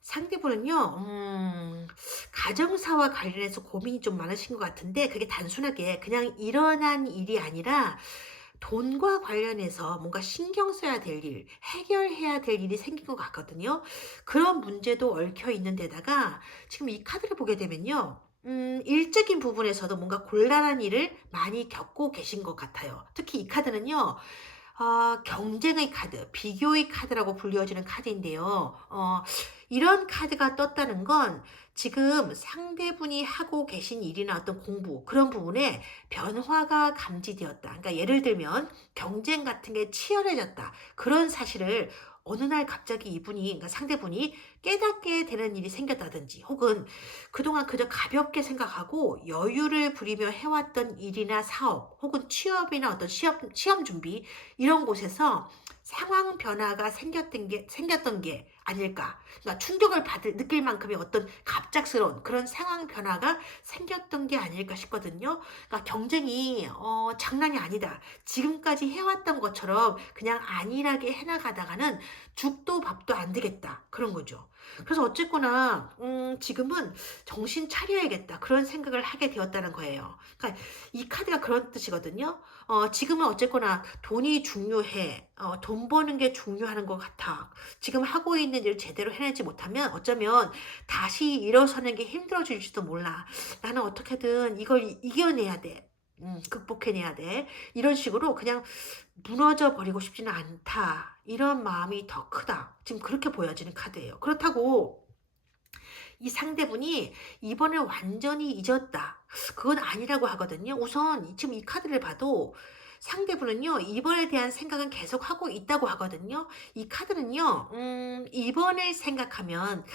상대분은요, 가정사와 관련해서 고민이 좀 많으신 것 같은데, 그게 단순하게 그냥 일어난 일이 아니라, 돈과 관련해서 뭔가 신경 써야 될 일, 해결해야 될 일이 생긴 것 같거든요. 그런 문제도 얽혀 있는 데다가, 지금 이 카드를 보게 되면요, 일적인 부분에서도 뭔가 곤란한 일을 많이 겪고 계신 것 같아요. 특히 이 카드는요, 경쟁의 카드, 비교의 카드라고 불리워지는 카드인데요. 이런 카드가 떴다는 건 지금 상대분이 하고 계신 일이나 어떤 공부, 그런 부분에 변화가 감지되었다. 그러니까 예를 들면 경쟁 같은 게 치열해졌다. 그런 사실을 어느 날 갑자기 그러니까 상대분이 깨닫게 되는 일이 생겼다든지, 혹은 그동안 그저 가볍게 생각하고 여유를 부리며 해왔던 일이나 사업, 혹은 취업이나 어떤 시험 준비, 이런 곳에서 상황 변화가 생겼던 게 아닐까. 그러니까 충격을 느낄 만큼의 어떤 갑작스러운 그런 상황 변화가 생겼던 게 아닐까 싶거든요. 그러니까 경쟁이 장난이 아니다. 지금까지 해왔던 것처럼 그냥 안일하게 해나가다가는 죽도 밥도 안 되겠다. 그런 거죠. 그래서 어쨌거나 지금은 정신 차려야겠다. 그런 생각을 하게 되었다는 거예요. 그러니까 이 카드가 그런 뜻이거든요. 지금은 어쨌거나 돈이 중요해. 돈 버는 게 중요한 것 같아. 지금 하고 있는 일을 제대로 해내지 못하면 어쩌면 다시 일어서는 게 힘들어질지도 몰라. 나는 어떻게든 이걸 이겨내야 돼. 극복해내야 돼. 이런 식으로 그냥 무너져 버리고 싶지는 않다. 이런 마음이 더 크다. 지금 그렇게 보여지는 카드예요. 그렇다고 이 상대분이 이번에 완전히 잊었다. 그건 아니라고 하거든요. 우선 지금 이 카드를 봐도 상대분은요, 이번에 대한 생각은 계속 하고 있다고 하거든요. 이 카드는요, 이번을 생각하면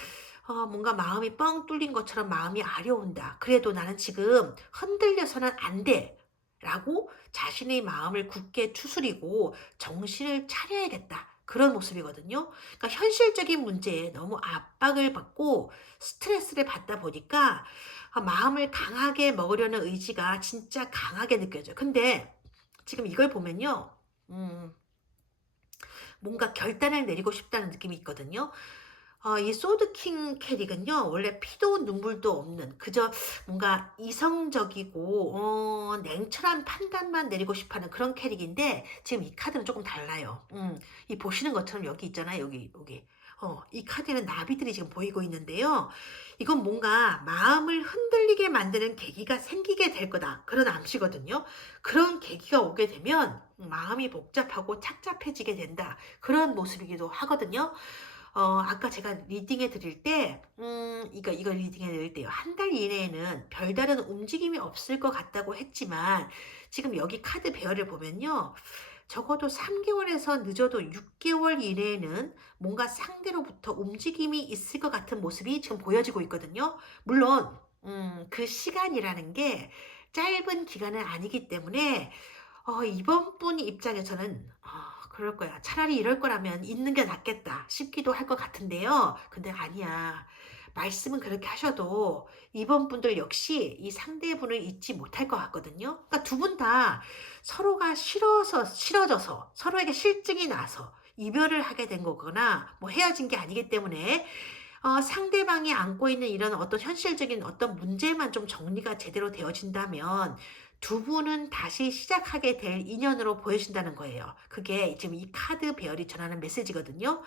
뭔가 마음이 뻥 뚫린 것처럼 마음이 아려온다. 그래도 나는 지금 흔들려서는 안 돼. 라고 자신의 마음을 굳게 추스리고 정신을 차려야겠다. 그런 모습이거든요. 그러니까 현실적인 문제에 너무 압박을 받고 스트레스를 받다 보니까 마음을 강하게 먹으려는 의지가 진짜 강하게 느껴져요. 근데 지금 이걸 보면요. 뭔가 결단을 내리고 싶다는 느낌이 있거든요. 이 소드킹 캐릭은요, 원래 피도 눈물도 없는, 그저 뭔가 이성적이고, 냉철한 판단만 내리고 싶어 하는 그런 캐릭인데, 지금 이 카드는 조금 달라요. 이 보시는 것처럼 여기 있잖아요, 여기. 이 카드에는 나비들이 지금 보이고 있는데요. 이건 뭔가 마음을 흔들리게 만드는 계기가 생기게 될 거다. 그런 암시거든요. 그런 계기가 오게 되면 마음이 복잡하고 착잡해지게 된다. 그런 모습이기도 하거든요. 아까 제가 리딩해 드릴 때, 이거 리딩해 드릴 때요. 한 달 이내에는 별다른 움직임이 없을 것 같다고 했지만, 지금 여기 카드 배열을 보면요. 적어도 3개월에서 늦어도 6개월 이내에는 뭔가 상대로부터 움직임이 있을 것 같은 모습이 지금 보여지고 있거든요. 물론, 그 시간이라는 게 짧은 기간은 아니기 때문에, 이번 분 입장에서는 그럴 거야. 차라리 이럴 거라면 있는 게 낫겠다 싶기도 할 것 같은데요. 근데 아니야. 말씀은 그렇게 하셔도 이번 분들 역시 이 상대분을 잊지 못할 것 같거든요. 그러니까 두 분 다 서로가 싫어져서 서로에게 실증이 나서 이별을 하게 된 거거나 뭐 헤어진 게 아니기 때문에 상대방이 안고 있는 이런 어떤 현실적인 어떤 문제만 좀 정리가 제대로 되어진다면 두 분은 다시 시작하게 될 인연으로 보여진다는 거예요. 그게 지금 이 카드 배열이 전하는 메시지거든요.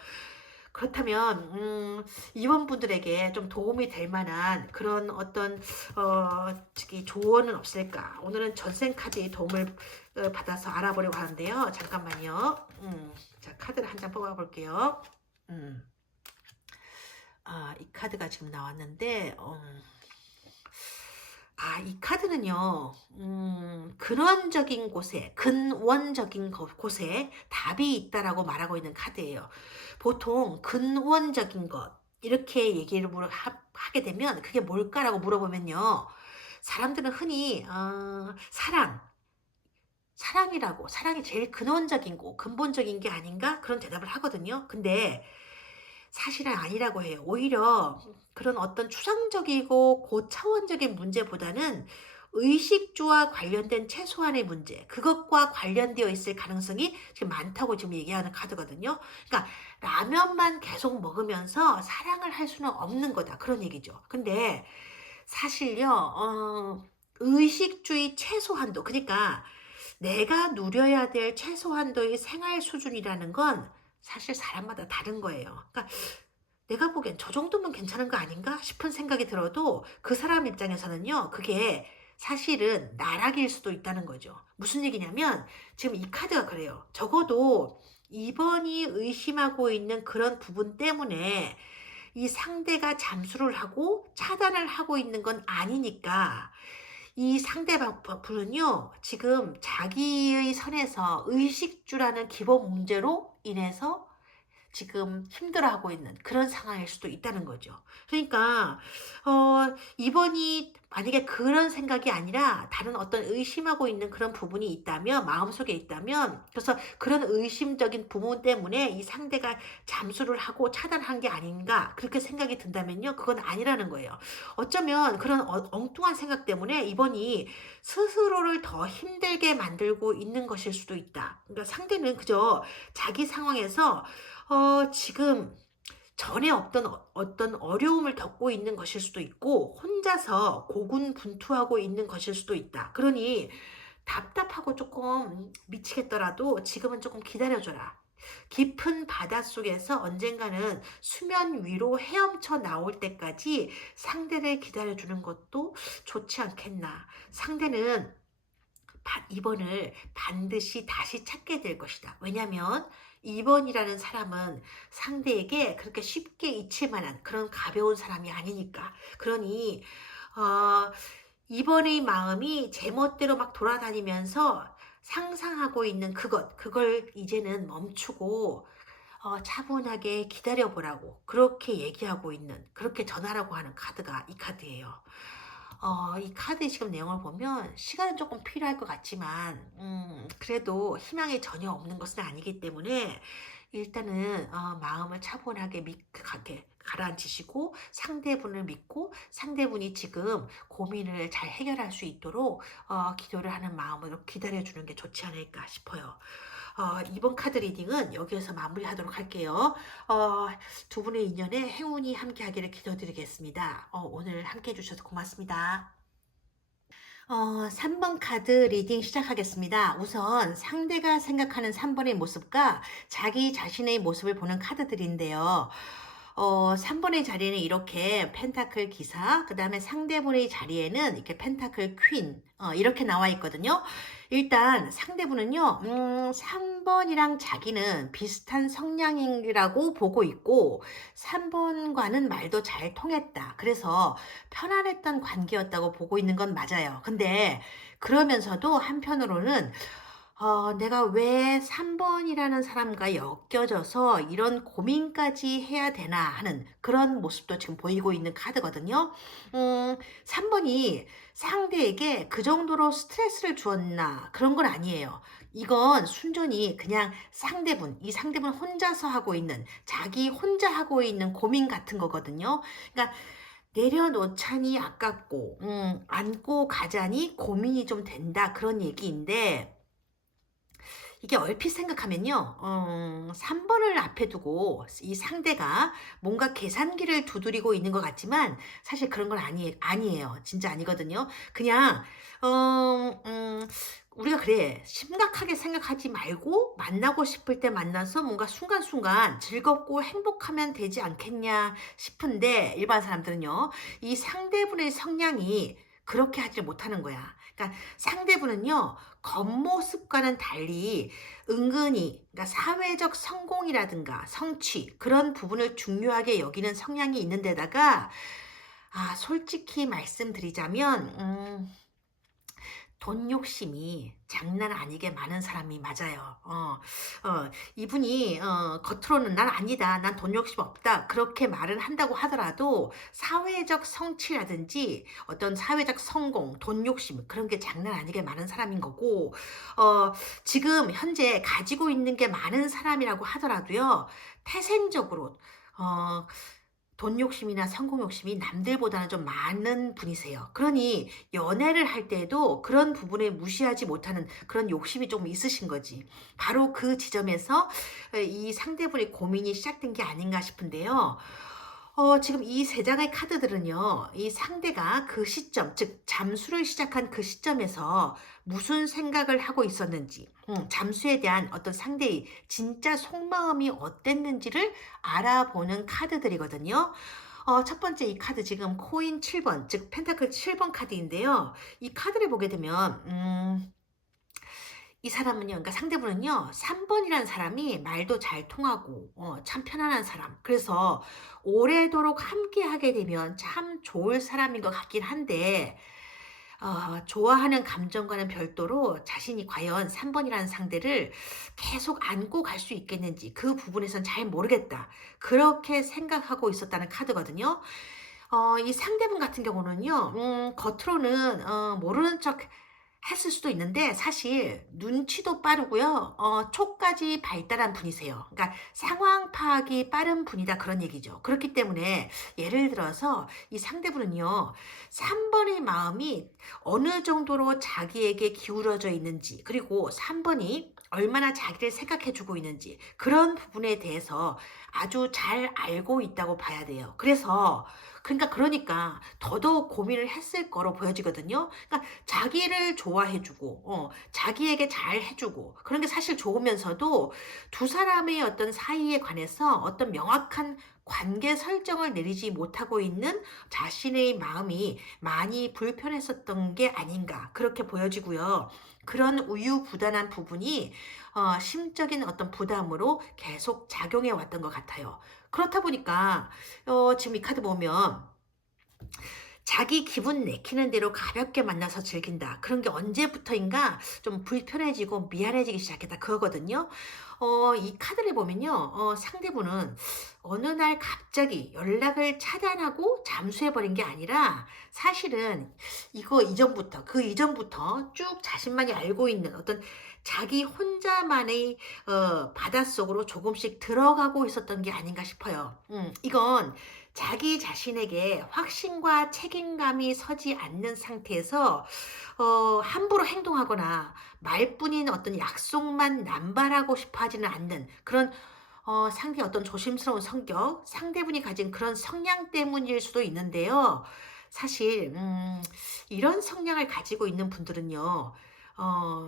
그렇다면 이번 분들에게 좀 도움이 될 만한 그런 어떤 조언은 없을까? 오늘은 전생 카드의 도움을 받아서 알아보려고 하는데요. 잠깐만요. 자, 카드를 한 장 뽑아볼게요. 이 카드가 지금 나왔는데, 이 카드는요, 근원적인 곳에 답이 있다라고 말하고 있는 카드예요. 보통 근원적인 것, 이렇게 얘기를 하게 되면 그게 뭘까라고 물어보면요. 사람들은 흔히, 사랑이 제일 근원적인 거, 근본적인 게 아닌가? 그런 대답을 하거든요. 근데 사실은 아니라고 해요. 오히려 그런 어떤 추상적이고 고차원적인 문제보다는 의식주와 관련된 최소한의 문제, 그것과 관련되어 있을 가능성이 지금 많다고 지금 얘기하는 카드거든요. 그러니까 라면만 계속 먹으면서 사랑을 할 수는 없는 거다. 그런 얘기죠. 근데 사실요, 의식주의 최소한도, 그러니까 내가 누려야 될 최소한도의 생활 수준이라는 건 사실 사람마다 다른 거예요. 그러니까 내가 보기엔 저 정도면 괜찮은 거 아닌가 싶은 생각이 들어도 그 사람 입장에서는요, 그게 사실은 나락일 수도 있다는 거죠. 무슨 얘기냐면 지금 이 카드가 그래요. 적어도 이번이 의심하고 있는 그런 부분 때문에 이 상대가 잠수를 하고 차단을 하고 있는 건 아니니까 이 상대방은요, 지금 자기의 선에서 의식주라는 기본 문제로 인해서 지금 힘들어하고 있는 그런 상황일 수도 있다는 거죠. 그러니까 이번이 만약에 그런 생각이 아니라 다른 어떤 의심하고 있는 그런 부분이 있다면, 마음속에 있다면, 그래서 그런 의심적인 부분 때문에 이 상대가 잠수를 하고 차단한 게 아닌가 그렇게 생각이 든다면요, 그건 아니라는 거예요. 어쩌면 그런 엉뚱한 생각 때문에 이번이 스스로를 더 힘들게 만들고 있는 것일 수도 있다. 그러니까 상대는 그저 자기 상황에서 지금 전에 없던 어떤 어려움을 겪고 있는 것일 수도 있고, 혼자서 고군분투하고 있는 것일 수도 있다. 그러니 답답하고 조금 미치겠더라도 지금은 조금 기다려줘라. 깊은 바닷속에서 언젠가는 수면 위로 헤엄쳐 나올 때까지 상대를 기다려주는 것도 좋지 않겠나. 상대는 이번을 반드시 다시 찾게 될 것이다. 왜냐하면 2번이라는 사람은 상대에게 그렇게 쉽게 잊힐 만한 그런 가벼운 사람이 아니니까. 그러니 2번의 마음이 제멋대로 막 돌아다니면서 상상하고 있는 그걸 이제는 멈추고 차분하게 기다려보라고 그렇게 얘기하고 있는, 그렇게 전하라고 하는 카드가 이 카드예요. 이 카드의 지금 내용을 보면 시간은 조금 필요할 것 같지만, 그래도 희망이 전혀 없는 것은 아니기 때문에 일단은 마음을 차분하게 가게 가라앉히시고 상대분을 믿고 상대분이 지금 고민을 잘 해결할 수 있도록 기도를 하는 마음으로 기다려주는 게 좋지 않을까 싶어요. 이번 카드 리딩은 여기에서 마무리하도록 할게요. 두 분의 인연에 행운이 함께하기를 기도드리겠습니다. 오늘 함께해 주셔서 고맙습니다. 3번 카드 리딩 시작하겠습니다. 우선 상대가 생각하는 3번의 모습과 자기 자신의 모습을 보는 카드들인데요. 3번의 자리에는 이렇게 펜타클 기사, 그 다음에 상대분의 자리에는 이렇게 펜타클 퀸, 이렇게 나와 있거든요. 일단 상대분은요, 3번이랑 자기는 비슷한 성향이라고 보고 있고, 3번과는 말도 잘 통했다. 그래서 편안했던 관계였다고 보고 있는 건 맞아요. 근데 그러면서도 한편으로는 내가 왜 3번이라는 사람과 엮여져서 이런 고민까지 해야 되나 하는 그런 모습도 지금 보이고 있는 카드거든요. 3번이 상대에게 그 정도로 스트레스를 주었나 그런 건 아니에요. 이건 순전히 그냥 이 상대분 혼자서 하고 있는, 자기 혼자 하고 있는 고민 같은 거거든요. 그러니까 내려놓자니 아깝고, 안고 가자니 고민이 좀 된다 그런 얘기인데, 이게 얼핏 생각하면요, 3번을 앞에 두고 이 상대가 뭔가 계산기를 두드리고 있는 것 같지만 사실 그런 건 아니에요. 진짜 아니거든요. 그냥, 우리가 그래, 심각하게 생각하지 말고 만나고 싶을 때 만나서 뭔가 순간순간 즐겁고 행복하면 되지 않겠냐 싶은데, 일반 사람들은요, 이 상대분의 성향이 그렇게 하지 못하는 거야. 그러니까 상대분은요, 겉모습과는 달리 은근히, 그러니까 사회적 성공이라든가 성취, 그런 부분을 중요하게 여기는 성향이 있는 데다가, 솔직히 말씀드리자면, 돈 욕심이 장난 아니게 많은 사람이 맞아요. 이분이 겉으로는 난 아니다, 난 돈 욕심 없다 그렇게 말을 한다고 하더라도 사회적 성취라든지 어떤 사회적 성공, 돈 욕심 그런 게 장난 아니게 많은 사람인 거고, 지금 현재 가지고 있는 게 많은 사람이라고 하더라도요, 태생적으로 돈 욕심이나 성공 욕심이 남들보다는 좀 많은 분이세요. 그러니 연애를 할 때도 그런 부분에 무시하지 못하는 그런 욕심이 좀 있으신 거지. 바로 그 지점에서 이 상대분의 고민이 시작된 게 아닌가 싶은데요. 지금 이 세 장의 카드들은요, 이 상대가 그 시점, 즉 잠수를 시작한 그 시점에서 무슨 생각을 하고 있었는지, 잠수에 대한 어떤 상대의 진짜 속마음이 어땠는지를 알아보는 카드들이거든요. 첫 번째 이 카드 지금 코인 7번, 즉 펜타클 7번 카드인데요. 이 카드를 보게 되면, 이 사람은요, 그러니까 상대분은요, 3번이라는 사람이 말도 잘 통하고, 참 편안한 사람. 그래서 오래도록 함께 하게 되면 참 좋을 사람인 것 같긴 한데, 좋아하는 감정과는 별도로 자신이 과연 3 번이라는 상대를 계속 안고 갈 수 있겠는지 그 부분에선 잘 모르겠다. 그렇게 생각하고 있었다는 카드거든요. 이 상대분 같은 경우는요. 겉으로는 모르는 척 했을 수도 있는데 사실 눈치도 빠르고요. 촉까지 발달한 분이세요. 그러니까 상황 파악이 빠른 분이다 그런 얘기죠. 그렇기 때문에 예를 들어서 이 상대분은요. 3 번의 마음이 어느 정도로 자기에게 기울어져 있는지 그리고 3 번이 얼마나 자기를 생각해 주고 있는지 그런 부분에 대해서 아주 잘 알고 있다고 봐야 돼요. 그러니까 더더욱 고민을 했을 거로 보여지거든요. 그러니까 자기를 좋아해 주고 자기에게 잘해 주고 그런 게 사실 좋으면서도 두 사람의 어떤 사이에 관해서 어떤 명확한 관계 설정을 내리지 못하고 있는 자신의 마음이 많이 불편했었던 게 아닌가 그렇게 보여지고요. 그런 우유부단한 부분이 심적인 어떤 부담으로 계속 작용해 왔던 것 같아요. 그렇다 보니까 지금 이 카드 보면 자기 기분 내키는 대로 가볍게 만나서 즐긴다. 그런 게 언제부터인가 좀 불편해지고 미안해지기 시작했다. 그거거든요. 이 카드를 보면요. 상대분은 어느 날 갑자기 연락을 차단하고 잠수해버린 게 아니라 사실은 그 이전부터 쭉 자신만이 알고 있는 어떤 자기 혼자만의 바닷속으로 조금씩 들어가고 있었던 게 아닌가 싶어요. 이건 자기 자신에게 확신과 책임감이 서지 않는 상태에서 함부로 행동하거나 말뿐인 어떤 약속만 남발하고 싶어 하지는 않는 그런 상대의 어떤 조심스러운 성격, 상대분이 가진 그런 성향 때문일 수도 있는데요. 사실 이런 성향을 가지고 있는 분들은요.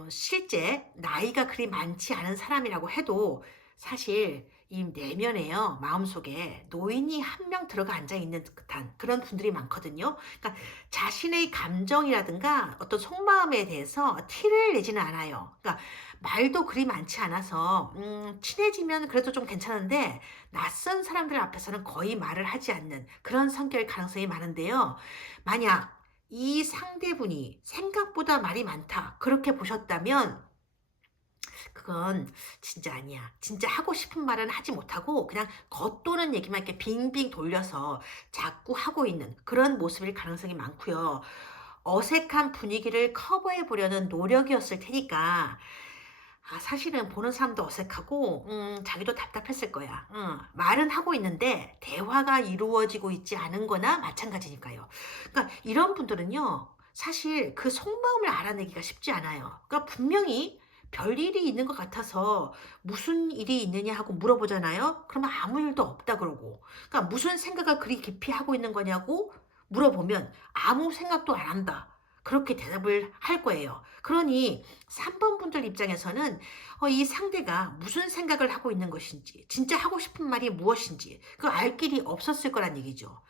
실제 나이가 그리 많지 않은 사람이라고 해도 사실 이 내면에요. 마음속에 노인이 한 명 들어가 앉아 있는 듯한 그런 분들이 많거든요. 그러니까 자신의 감정이라든가 어떤 속마음에 대해서 티를 내지는 않아요. 그러니까 말도 그리 많지 않아서 친해지면 그래도 좀 괜찮은데 낯선 사람들 앞에서는 거의 말을 하지 않는 그런 성격일 가능성이 많은데요. 만약 이 상대분이 생각보다 말이 많다 그렇게 보셨다면 그건 진짜 아니야. 진짜 하고 싶은 말은 하지 못하고 그냥 겉도는 얘기만 이렇게 빙빙 돌려서 자꾸 하고 있는 그런 모습일 가능성이 많고요. 어색한 분위기를 커버해 보려는 노력이었을 테니까 사실은 보는 사람도 어색하고 자기도 답답했을 거야. 말은 하고 있는데 대화가 이루어지고 있지 않은 거나 마찬가지니까요. 그러니까 이런 분들은요. 사실 그 속마음을 알아내기가 쉽지 않아요. 그러니까 분명히 별일이 있는 것 같아서 "무슨 일이 있느냐?" 하고 물어보잖아요. 그러면 "아무 일도 없다." 그러고. 그러니까 "무슨 생각을 그리 깊이 하고 있는 거냐?"고 물어보면 "아무 생각도 안 한다." 그렇게 대답을 할 거예요. 그러니 3번 분들 입장에서는 이 상대가 무슨 생각을 하고 있는 것인지 진짜 하고 싶은 말이 무엇인지 그 알 길이 없었을 거란 얘기죠.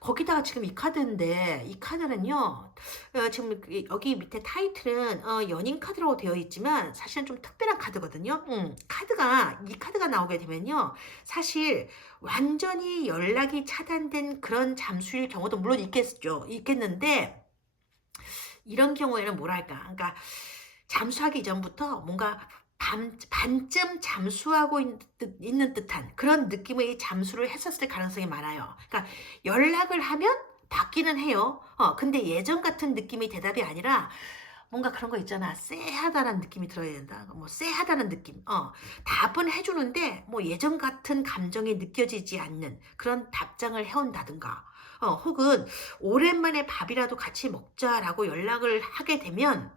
거기다가 지금 이 카드인데 이 카드는요. 지금 여기 밑에 타이틀은 연인 카드라고 되어 있지만 사실은 좀 특별한 카드거든요. 이 카드가 나오게 되면요. 사실 완전히 연락이 차단된 그런 잠수일 경우도 물론 있겠죠. 있겠는데 이런 경우에는 뭐랄까 그러니까 잠수하기 이전부터 뭔가 반쯤 잠수하고 있는 듯한 그런 느낌의 잠수를 했었을 가능성이 많아요. 그러니까 연락을 하면 받기는 해요. 근데 예전 같은 느낌의 대답이 아니라 뭔가 그런 거 있잖아. 쎄하다는 느낌이 들어야 된다. 뭐 쎄하다는 느낌. 답은 해 주는데 뭐 예전 같은 감정이 느껴지지 않는 그런 답장을 해 온다든가 혹은 "오랜만에 밥이라도 같이 먹자."라고 연락을 하게 되면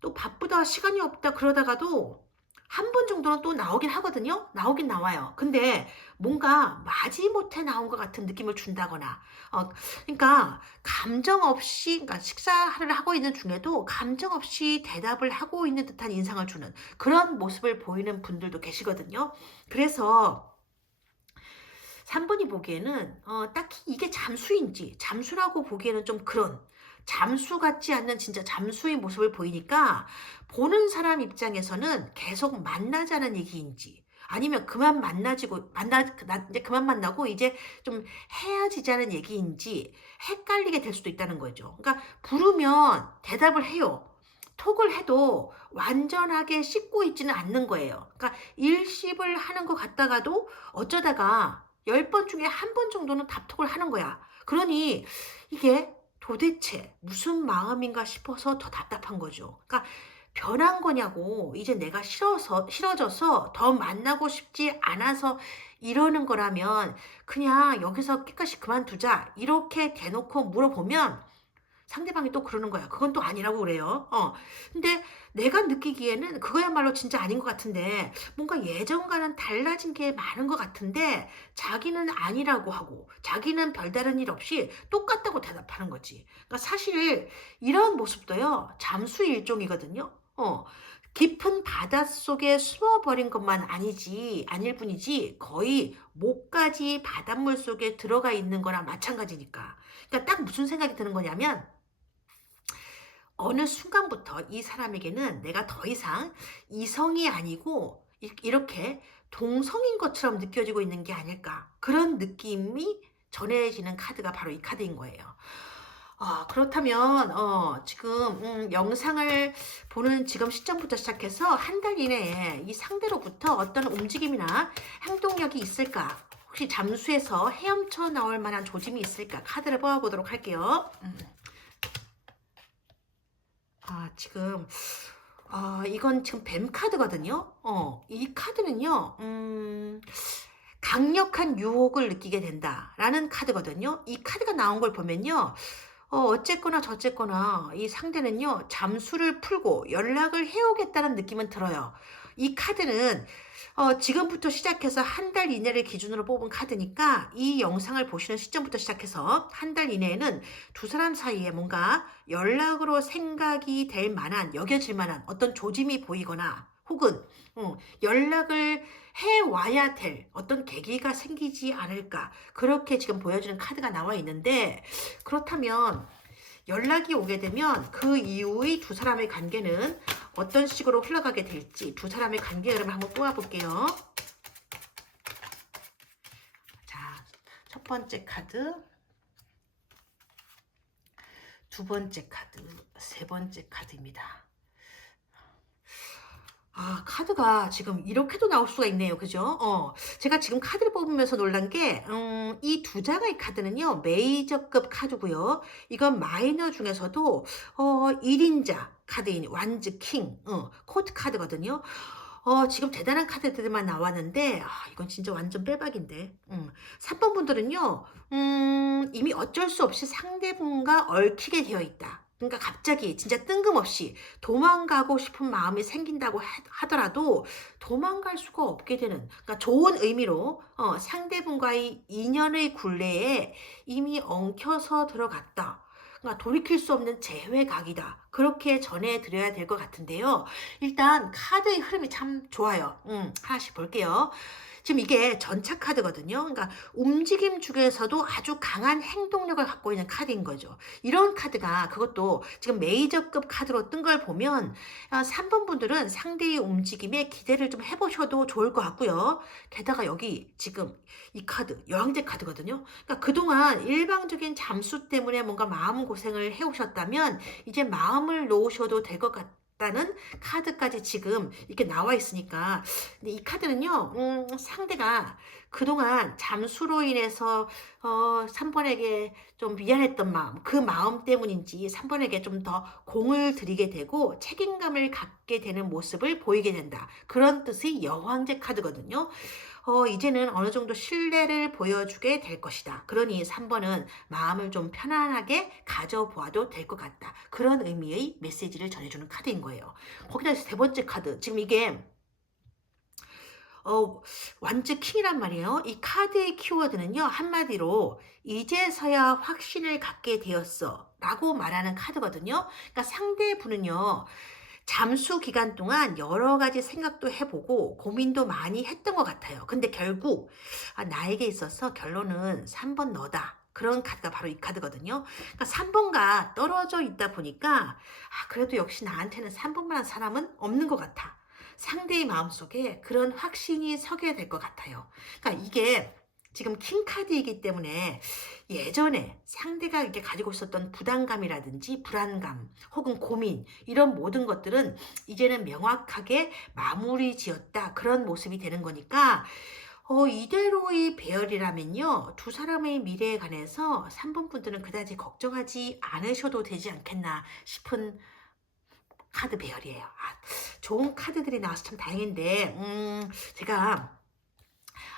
또 "바쁘다. 시간이 없다." 그러다가도 한 번 정도는 또 나오긴 하거든요. 나오긴 나와요. 근데 뭔가 마지못해 나온 것 같은 느낌을 준다거나 그러니까 감정 없이 그러니까 식사를 하고 있는 중에도 감정 없이 대답을 하고 있는 듯한 인상을 주는 그런 모습을 보이는 분들도 계시거든요. 그래서 3 번이 보기에는 딱히 이게 잠수인지 잠수라고 보기에는 좀 그런 잠수 같지 않는 진짜 잠수의 모습을 보이니까 보는 사람 입장에서는 계속 만나자는 얘기인지 아니면 그만 만나지고 이제 그만 만나고 이제 좀 헤어지자는 얘기인지 헷갈리게 될 수도 있다는 거죠. 그러니까 부르면 대답을 해요. 톡을 해도 완전하게 씻고 있지는 않는 거예요. 그러니까 일십을 하는 것 같다가도 어쩌다가 10번 중에 한 번 정도는 답톡을 하는 거야. 그러니 이게 도대체 무슨 마음인가 싶어서 더 답답한 거죠. 그러니까 변한 거냐고. 이제 내가 싫어져서 더 만나고 싶지 않아서 이러는 거라면 그냥 여기서 깨끗이 그만두자. 이렇게 대놓고 물어보면 상대방이 또 그러는 거야. 그건 또 아니라고 그래요. 근데 내가 느끼기에는 그거야말로 진짜 아닌 것 같은데 뭔가 예전과는 달라진 게 많은 것 같은데 자기는 아니라고 하고 자기는 별다른 일 없이 똑같다고 대답하는 거지. 그러니까 사실 이런 모습도요. 잠수 일종이거든요. 깊은 바닷속에 숨어버린 것만 아닐 뿐이지 거의 목까지 바닷물 속에 들어가 있는 거나 마찬가지니까. 그러니까 딱 무슨 생각이 드는 거냐면 어느 순간부터 이 사람에게는 내가 더 이상 이성이 아니고 이렇게 동성인 것처럼 느껴지고 있는 게 아닐까. 그런 느낌이 전해지는 카드가 바로 이 카드인 거예요. 그렇다면 지금 영상을 보는 지금 시점부터 시작해서 한 달 이내에 이 상대로부터 어떤 움직임이나 행동력이 있을까? 혹시 잠수해서 헤엄쳐 나올 만한 조짐이 있을까? 카드를 뽑아보도록 할게요. 지금 이건 지금 뱀 카드거든요. 이 카드는요. 강력한 유혹을 느끼게 된다라는 카드거든요. 이 카드가 나온 걸 보면요. 어쨌거나 저쨌거나 이 상대는요. 잠수를 풀고 연락을 해오겠다는 느낌은 들어요. 이 카드는 지금부터 시작해서 한 달 이내를 기준으로 뽑은 카드니까 이 영상을 보시는 시점부터 시작해서 한 달 이내에는 두 사람 사이에 뭔가 연락으로 생각이 될 만한, 여겨질 만한 어떤 조짐이 보이거나 혹은 연락을 해와야 될 어떤 계기가 생기지 않을까. 그렇게 지금 보여주는 카드가 나와 있는데 그렇다면 연락이 오게 되면 그 이후의 두 사람의 관계는 어떤 식으로 흘러가게 될지 두 사람의 관계 흐름을 한번 뽑아볼게요. 자, 첫 번째 카드, 두 번째 카드, 세 번째 카드입니다. 카드가 지금 이렇게도 나올 수가 있네요. 그죠? 제가 지금 카드를 뽑으면서 놀란 게, 이 두 장의 카드는요, 메이저급 카드고요. 이건 마이너 중에서도, 1인자 카드인 완즈 킹, 코트 카드거든요. 지금 대단한 카드들만 나왔는데, 이건 진짜 완전 빼박인데. 3번 분들은요, 이미 어쩔 수 없이 상대분과 얽히게 되어 있다. 그러니까 갑자기 진짜 뜬금없이 도망가고 싶은 마음이 생긴다고 하더라도 도망갈 수가 없게 되는, 그러니까 좋은 의미로 상대분과의 인연의 굴레에 이미 엉켜서 들어갔다. 그러니까 돌이킬 수 없는 재회각이다. 그렇게 전해드려야 될 것 같은데요. 일단 카드의 흐름이 참 좋아요. 하나씩 볼게요. 지금 이게 전차 카드거든요. 그러니까 움직임 중에서도 아주 강한 행동력을 갖고 있는 카드인 거죠. 이런 카드가 그것도 지금 메이저급 카드로 뜬 걸 보면 3번 분들은 상대의 움직임에 기대를 좀 해보셔도 좋을 것 같고요. 게다가 여기 지금 이 카드 여왕제 카드거든요. 그러니까 그동안 일방적인 잠수 때문에 뭔가 마음고생을 해오셨다면 이제 마음을 놓으셔도 될 것 같다는 카드까지 지금 이렇게 나와 있으니까. 근데 이 카드는요, 상대가 그동안 잠수로 인해서 3번에게 좀 미안했던 마음, 그 마음 때문인지 3번에게 좀 더 공을 들이게 되고 책임감을 갖게 되는 모습을 보이게 된다. 그런 뜻의 여왕제 카드거든요. 이제는 어느 정도 신뢰를 보여주게 될 것이다. 그러니 3번은 마음을 좀 편안하게 가져보아도 될 것 같다. 그런 의미의 메시지를 전해주는 카드인 거예요. 거기다 세 번째 카드. 지금 이게 완즈 킹이란 말이에요. 이 카드의 키워드는요, 한마디로 이제서야 확신을 갖게 되었어 라고 말하는 카드거든요. 그러니까 상대분은요, 잠수 기간 동안 여러 가지 생각도 해보고 고민도 많이 했던 것 같아요. 근데 결국 나에게 있어서 결론은 3번 너다. 그런 카드가 바로 이 카드거든요. 그러니까 3번과 떨어져 있다 보니까 그래도 역시 나한테는 3번만한 사람은 없는 것 같아. 상대의 마음속에 그런 확신이 서게 될 것 같아요. 그러니까 이게 지금 킹카드이기 때문에 예전에 상대가 이렇게 가지고 있었던 부담감이라든지 불안감 혹은 고민 이런 모든 것들은 이제는 명확하게 마무리 지었다 그런 모습이 되는 거니까 이대로의 배열이라면요. 두 사람의 미래에 관해서 3번 분들은 그다지 걱정하지 않으셔도 되지 않겠나 싶은 카드 배열이에요. 좋은 카드들이 나와서 참 다행인데, 제가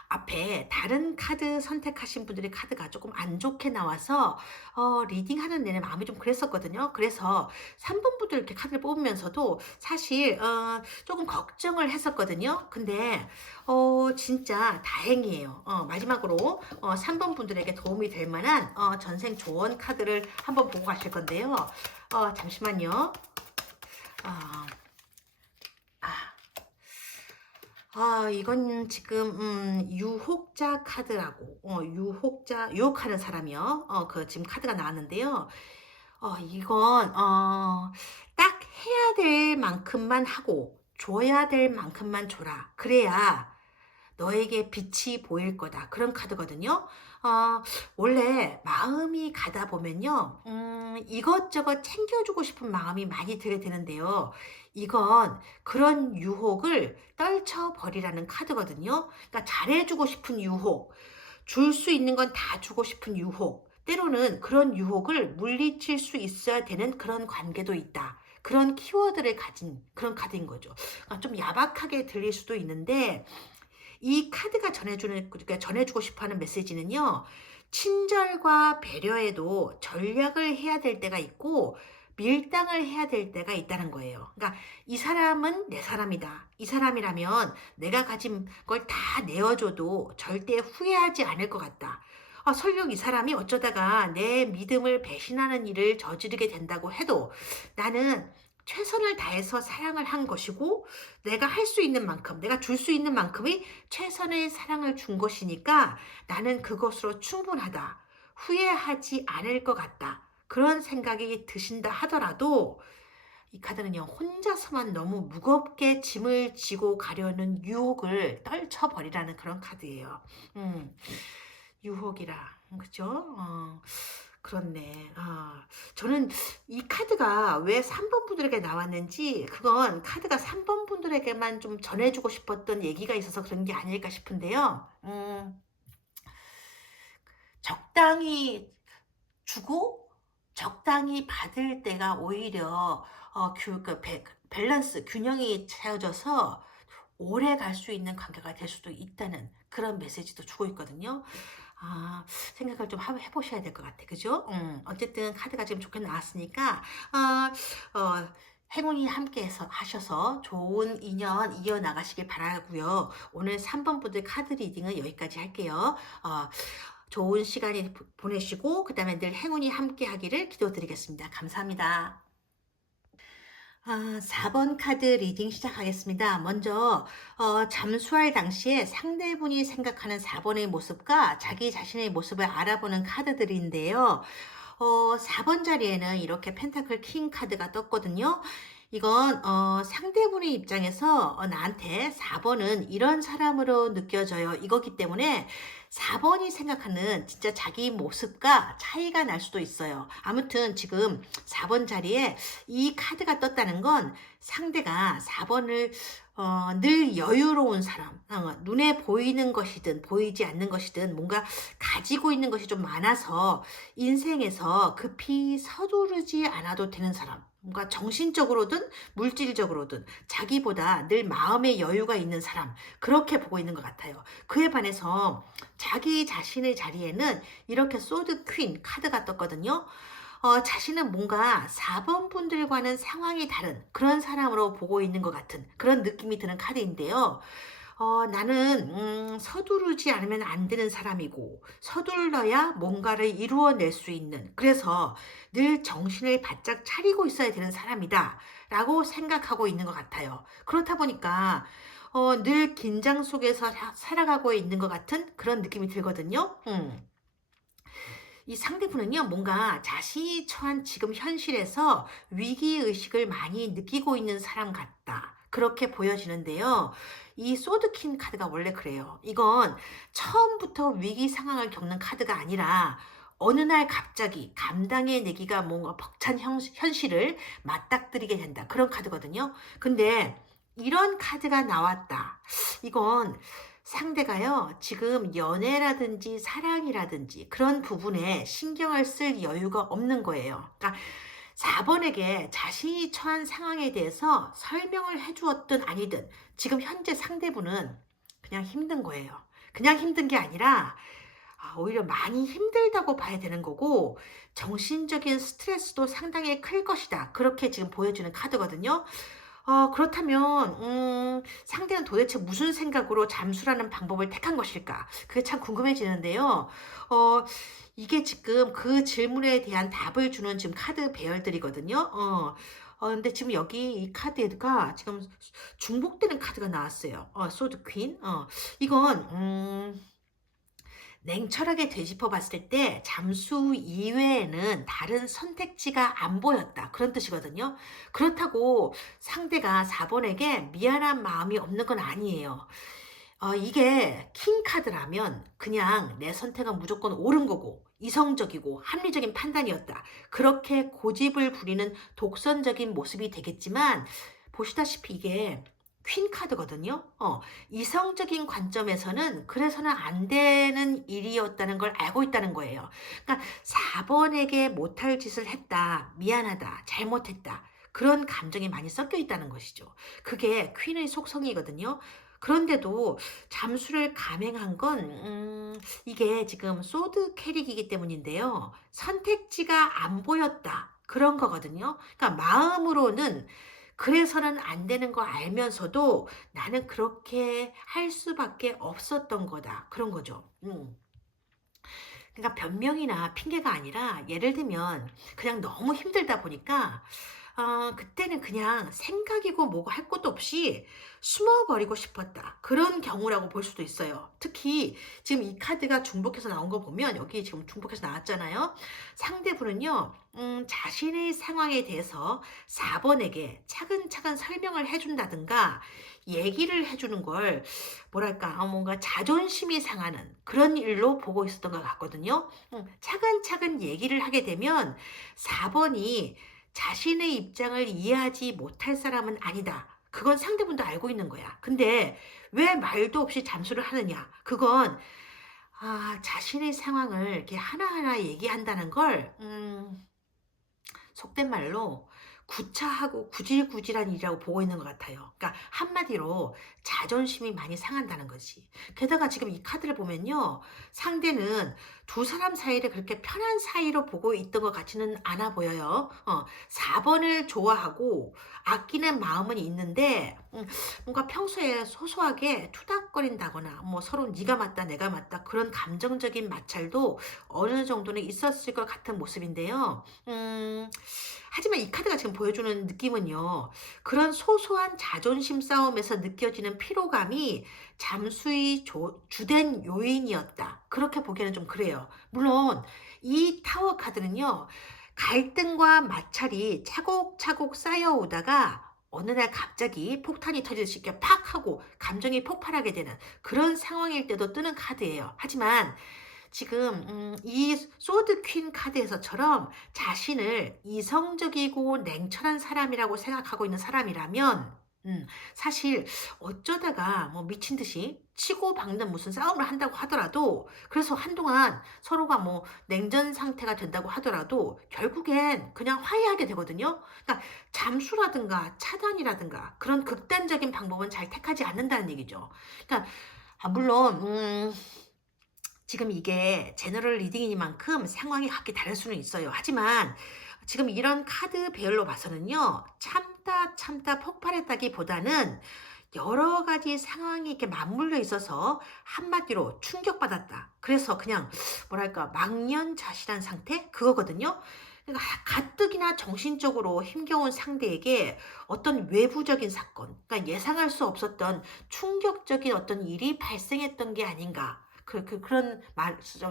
앞에 다른 카드 선택하신 분들의 카드가 조금 안 좋게 나와서 리딩하는 내내 마음이 좀 그랬었거든요. 그래서 3번 분들 이렇게 카드를 뽑으면서도 사실 조금 걱정을 했었거든요. 근데 진짜 다행이에요. 마지막으로 3번 분들에게 도움이 될 만한 전생 조언 카드를 한번 보고 가실 건데요. 잠시만요. 아, 이건 지금 유혹자 카드라고 유혹하는 사람이요. 그 지금 카드가 나왔는데요. 이건 딱 해야 될 만큼만 하고 줘야 될 만큼만 줘라. 그래야 너에게 빛이 보일 거다. 그런 카드거든요. 원래 마음이 가다 보면요. 이것저것 챙겨주고 싶은 마음이 많이 들게 되는데요. 이건 그런 유혹을 떨쳐버리라는 카드거든요. 그러니까 잘해주고 싶은 유혹, 줄 수 있는 건 다 주고 싶은 유혹, 때로는 그런 유혹을 물리칠 수 있어야 되는 그런 관계도 있다. 그런 키워드를 가진 그런 카드인 거죠. 좀 야박하게 들릴 수도 있는데, 이 카드가 그러니까 전해주고 싶어 하는 메시지는요, 친절과 배려에도 전략을 해야 될 때가 있고, 밀당을 해야 될 때가 있다는 거예요. 그러니까 이 사람은 내 사람이다. 이 사람이라면 내가 가진 걸 다 내어줘도 절대 후회하지 않을 것 같다. 설령 이 사람이 어쩌다가 내 믿음을 배신하는 일을 저지르게 된다고 해도 나는 최선을 다해서 사랑을 한 것이고 내가 할 수 있는 만큼, 내가 줄 수 있는 만큼의 최선의 사랑을 준 것이니까 나는 그것으로 충분하다. 후회하지 않을 것 같다. 그런 생각이 드신다 하더라도 이 카드는요, 혼자서만 너무 무겁게 짐을 지고 가려는 유혹을 떨쳐버리라는 그런 카드예요. 유혹이라, 그죠? 그렇네. 저는 이 카드가 왜 3번 분들에게 나왔는지, 그건 카드가 3번 분들에게만 좀 전해주고 싶었던 얘기가 있어서 그런 게 아닐까 싶은데요. 적당히 주고, 적당히 받을 때가 오히려, 밸런스, 균형이 채워져서 오래 갈 수 있는 관계가 될 수도 있다는 그런 메시지도 주고 있거든요. 생각을 좀 해보셔야 될 것 같아. 그죠? 어쨌든 카드가 지금 좋게 나왔으니까, 행운이 하셔서 좋은 인연 이어나가시길 바라고요. 오늘 3번 분들 카드 리딩은 여기까지 할게요. 좋은 시간이 보내시고, 그 다음에 늘 행운이 함께 하기를 기도드리겠습니다. 감사합니다. 4번 카드 리딩 시작하겠습니다. 먼저 잠수할 당시에 상대분이 생각하는 4번의 모습과 자기 자신의 모습을 알아보는 카드들인데요. 4번 자리에는 이렇게 펜타클 킹 카드가 떴거든요. 이건 상대분의 입장에서 나한테 4번은 이런 사람으로 느껴져요. 이거기 때문에 4번이 생각하는 진짜 자기 모습과 차이가 날 수도 있어요. 아무튼 지금 4번 자리에 이 카드가 떴다는 건 상대가 4번을 늘 여유로운 사람, 눈에 보이는 것이든 보이지 않는 것이든 뭔가 가지고 있는 것이 좀 많아서 인생에서 급히 서두르지 않아도 되는 사람, 뭔가 정신적으로든 물질적으로든 자기보다 늘 마음의 여유가 있는 사람, 그렇게 보고 있는 것 같아요. 그에 반해서 자기 자신의 자리에는 이렇게 소드 퀸 카드가 떴거든요. 자신은 뭔가 4번 분들과는 상황이 다른 그런 사람으로 보고 있는 것 같은 그런 느낌이 드는 카드인데요. 나는 서두르지 않으면 안 되는 사람이고 서둘러야 뭔가를 이루어낼 수 있는, 그래서 늘 정신을 바짝 차리고 있어야 되는 사람이다 라고 생각하고 있는 것 같아요. 그렇다 보니까 늘 긴장 속에서 살아가고 있는 것 같은 그런 느낌이 들거든요. 이 상대분은요, 뭔가 자신이 처한 지금 현실에서 위기의식을 많이 느끼고 있는 사람 같다. 그렇게 보여지는데요. 이 소드퀸 카드가 원래 그래요. 이건 처음부터 위기 상황을 겪는 카드가 아니라 어느 날 갑자기 감당해 내기가 뭔가 벅찬 현실을 맞닥뜨리게 된다. 그런 카드거든요. 근데 이런 카드가 나왔다. 이건 상대가요, 지금 연애라든지 사랑이라든지 그런 부분에 신경을 쓸 여유가 없는 거예요. 그러니까 4번에게 자신이 처한 상황에 대해서 설명을 해주었든 아니든 지금 현재 상대분은 그냥 힘든 거예요. 그냥 힘든 게 아니라 오히려 많이 힘들다고 봐야 되는 거고 정신적인 스트레스도 상당히 클 것이다. 그렇게 지금 보여주는 카드거든요. 그렇다면 상대는 도대체 무슨 생각으로 잠수라는 방법을 택한 것일까? 그게 참 궁금해지는데요. 어 이게 지금 그 질문에 대한 답을 주는 지금 카드 배열들이거든요. 근데 지금 여기 이 카드가 지금 중복되는 카드가 나왔어요. 소드 퀸. 이건 냉철하게 되짚어 봤을 때 잠수 이외에는 다른 선택지가 안 보였다. 그런 뜻이거든요. 그렇다고 상대가 4번에게 미안한 마음이 없는 건 아니에요. 이게 킹 카드라면 그냥 내 선택은 무조건 옳은 거고 이성적이고 합리적인 판단이었다. 그렇게 고집을 부리는 독선적인 모습이 되겠지만 보시다시피 이게 퀸 카드거든요. 이성적인 관점에서는 그래서는 안 되는 일이었다는 걸 알고 있다는 거예요. 그러니까 4번에게 못할 짓을 했다. 미안하다. 잘못했다. 그런 감정이 많이 섞여 있다는 것이죠. 그게 퀸의 속성이거든요. 그런데도 잠수를 감행한 건 이게 지금 소드 캐릭이기 때문인데요. 선택지가 안 보였다. 그런 거거든요. 그러니까 마음으로는 그래서는 안 되는 거 알면서도 나는 그렇게 할 수밖에 없었던 거다. 그런 거죠. 그러니까 변명이나 핑계가 아니라 예를 들면 그냥 너무 힘들다 보니까 그때는 그냥 생각이고 뭐고 할 것도 없이 숨어버리고 싶었다. 그런 경우라고 볼 수도 있어요. 특히 지금 이 카드가 중복해서 나온 거 보면 여기 지금 중복해서 나왔잖아요. 상대분은요, 자신의 상황에 대해서 4번에게 차근차근 설명을 해준다든가 얘기를 해주는 걸 뭐랄까, 뭔가 자존심이 상하는 그런 일로 보고 있었던 것 같거든요. 차근차근 얘기를 하게 되면 4번이 자신의 입장을 이해하지 못할 사람은 아니다. 그건 상대분도 알고 있는 거야. 근데 왜 말도 없이 잠수를 하느냐? 그건 자신의 상황을 이렇게 하나하나 얘기한다는 걸 속된 말로 구차하고 구질구질한 일이라고 보고 있는 것 같아요. 그러니까 한마디로 자존심이 많이 상한다는 거지. 게다가 지금 이 카드를 보면요. 상대는 두 사람 사이를 그렇게 편한 사이로 보고 있던 것 같지는 않아 보여요. 4번을 좋아하고 아끼는 마음은 있는데 뭔가 평소에 소소하게 투닥거린다거나 뭐 서로 네가 맞다 내가 맞다 그런 감정적인 마찰도 어느 정도는 있었을 것 같은 모습인데요. 하지만 이 카드가 지금 보여주는 느낌은요. 그런 소소한 자존심 싸움에서 느껴지는 피로감이 잠수의 주된 요인이었다. 그렇게 보기에는 좀 그래요. 물론 이 타워 카드는요. 갈등과 마찰이 차곡차곡 쌓여오다가 어느 날 갑자기 폭탄이 터지듯이 이렇게 팍 하고 감정이 폭발하게 되는 그런 상황일 때도 뜨는 카드예요. 하지만 지금 이 소드 퀸 카드에서처럼 자신을 이성적이고 냉철한 사람이라고 생각하고 있는 사람이라면 사실 어쩌다가 뭐 미친 듯이 치고박는 무슨 싸움을 한다고 하더라도 그래서 한동안 서로가 뭐 냉전 상태가 된다고 하더라도 결국엔 그냥 화해하게 되거든요. 그러니까 잠수라든가 차단이라든가 그런 극단적인 방법은 잘 택하지 않는다는 얘기죠. 그러니까 물론 지금 이게 제너럴 리딩이니만큼 상황이 각기 다를 수는 있어요. 하지만 지금 이런 카드 배열로 봐서는요. 참다 폭발했다기보다는 여러 가지 상황이 이렇게 맞물려 있어서 한마디로 충격받았다. 그래서 그냥 뭐랄까 망연자실한 상태? 그거거든요. 그러니까 가뜩이나 정신적으로 힘겨운 상대에게 어떤 외부적인 사건, 그러니까 예상할 수 없었던 충격적인 어떤 일이 발생했던 게 아닌가. 그런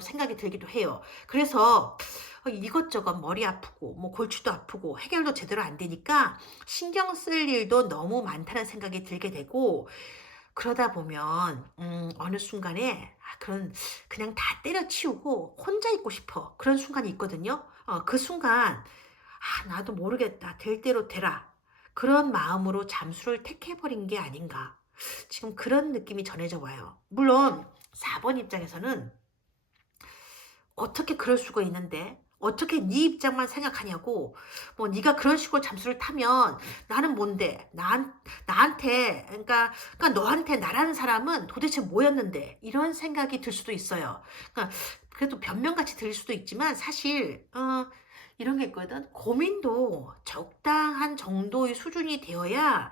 생각이 들기도 해요. 그래서 이것저것 머리 아프고 뭐 골치도 아프고 해결도 제대로 안 되니까 신경 쓸 일도 너무 많다는 생각이 들게 되고, 그러다 보면 어느 순간에 그런 그냥 다 때려치우고 혼자 있고 싶어. 그런 순간이 있거든요. 그 순간 '나도 모르겠다. 될 대로 되라.' 그런 마음으로 잠수를 택해 버린 게 아닌가. 지금 그런 느낌이 전해져 와요. 물론 4번 입장에서는 '어떻게 그럴 수가 있는데 어떻게 네 입장만 생각하냐고. 뭐 네가 그런 식으로 잠수를 타면 나는 뭔데? 나한테 그러니까 너한테 나라는 사람은 도대체 뭐였는데?' 이런 생각이 들 수도 있어요. 그러니까 그래도 변명같이 들릴 수도 있지만 사실 이런 게 있거든. 고민도 적당한 정도의 수준이 되어야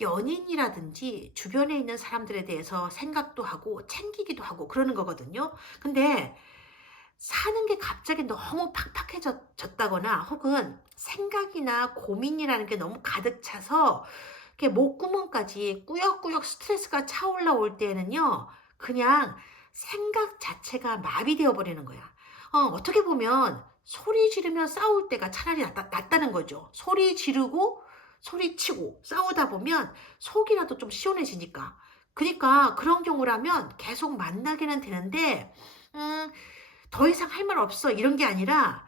연인이라든지 주변에 있는 사람들에 대해서 생각도 하고 챙기기도 하고 그러는 거거든요. 근데 사는 게 갑자기 너무 팍팍해졌다거나 혹은 생각이나 고민이라는 게 너무 가득 차서 이렇게 목구멍까지 꾸역꾸역 스트레스가 차올라올 때에는요, 그냥 생각 자체가 마비되어 버리는 거야. 어떻게 보면 소리 지르며 싸울 때가 차라리 낫다는 거죠. 소리 지르고 소리 치고 싸우다 보면 속이라도 좀 시원해지니까. 그니까 그런 경우라면 계속 만나기는 되는데, 음, 더 이상 할 말 없어. 이런 게 아니라,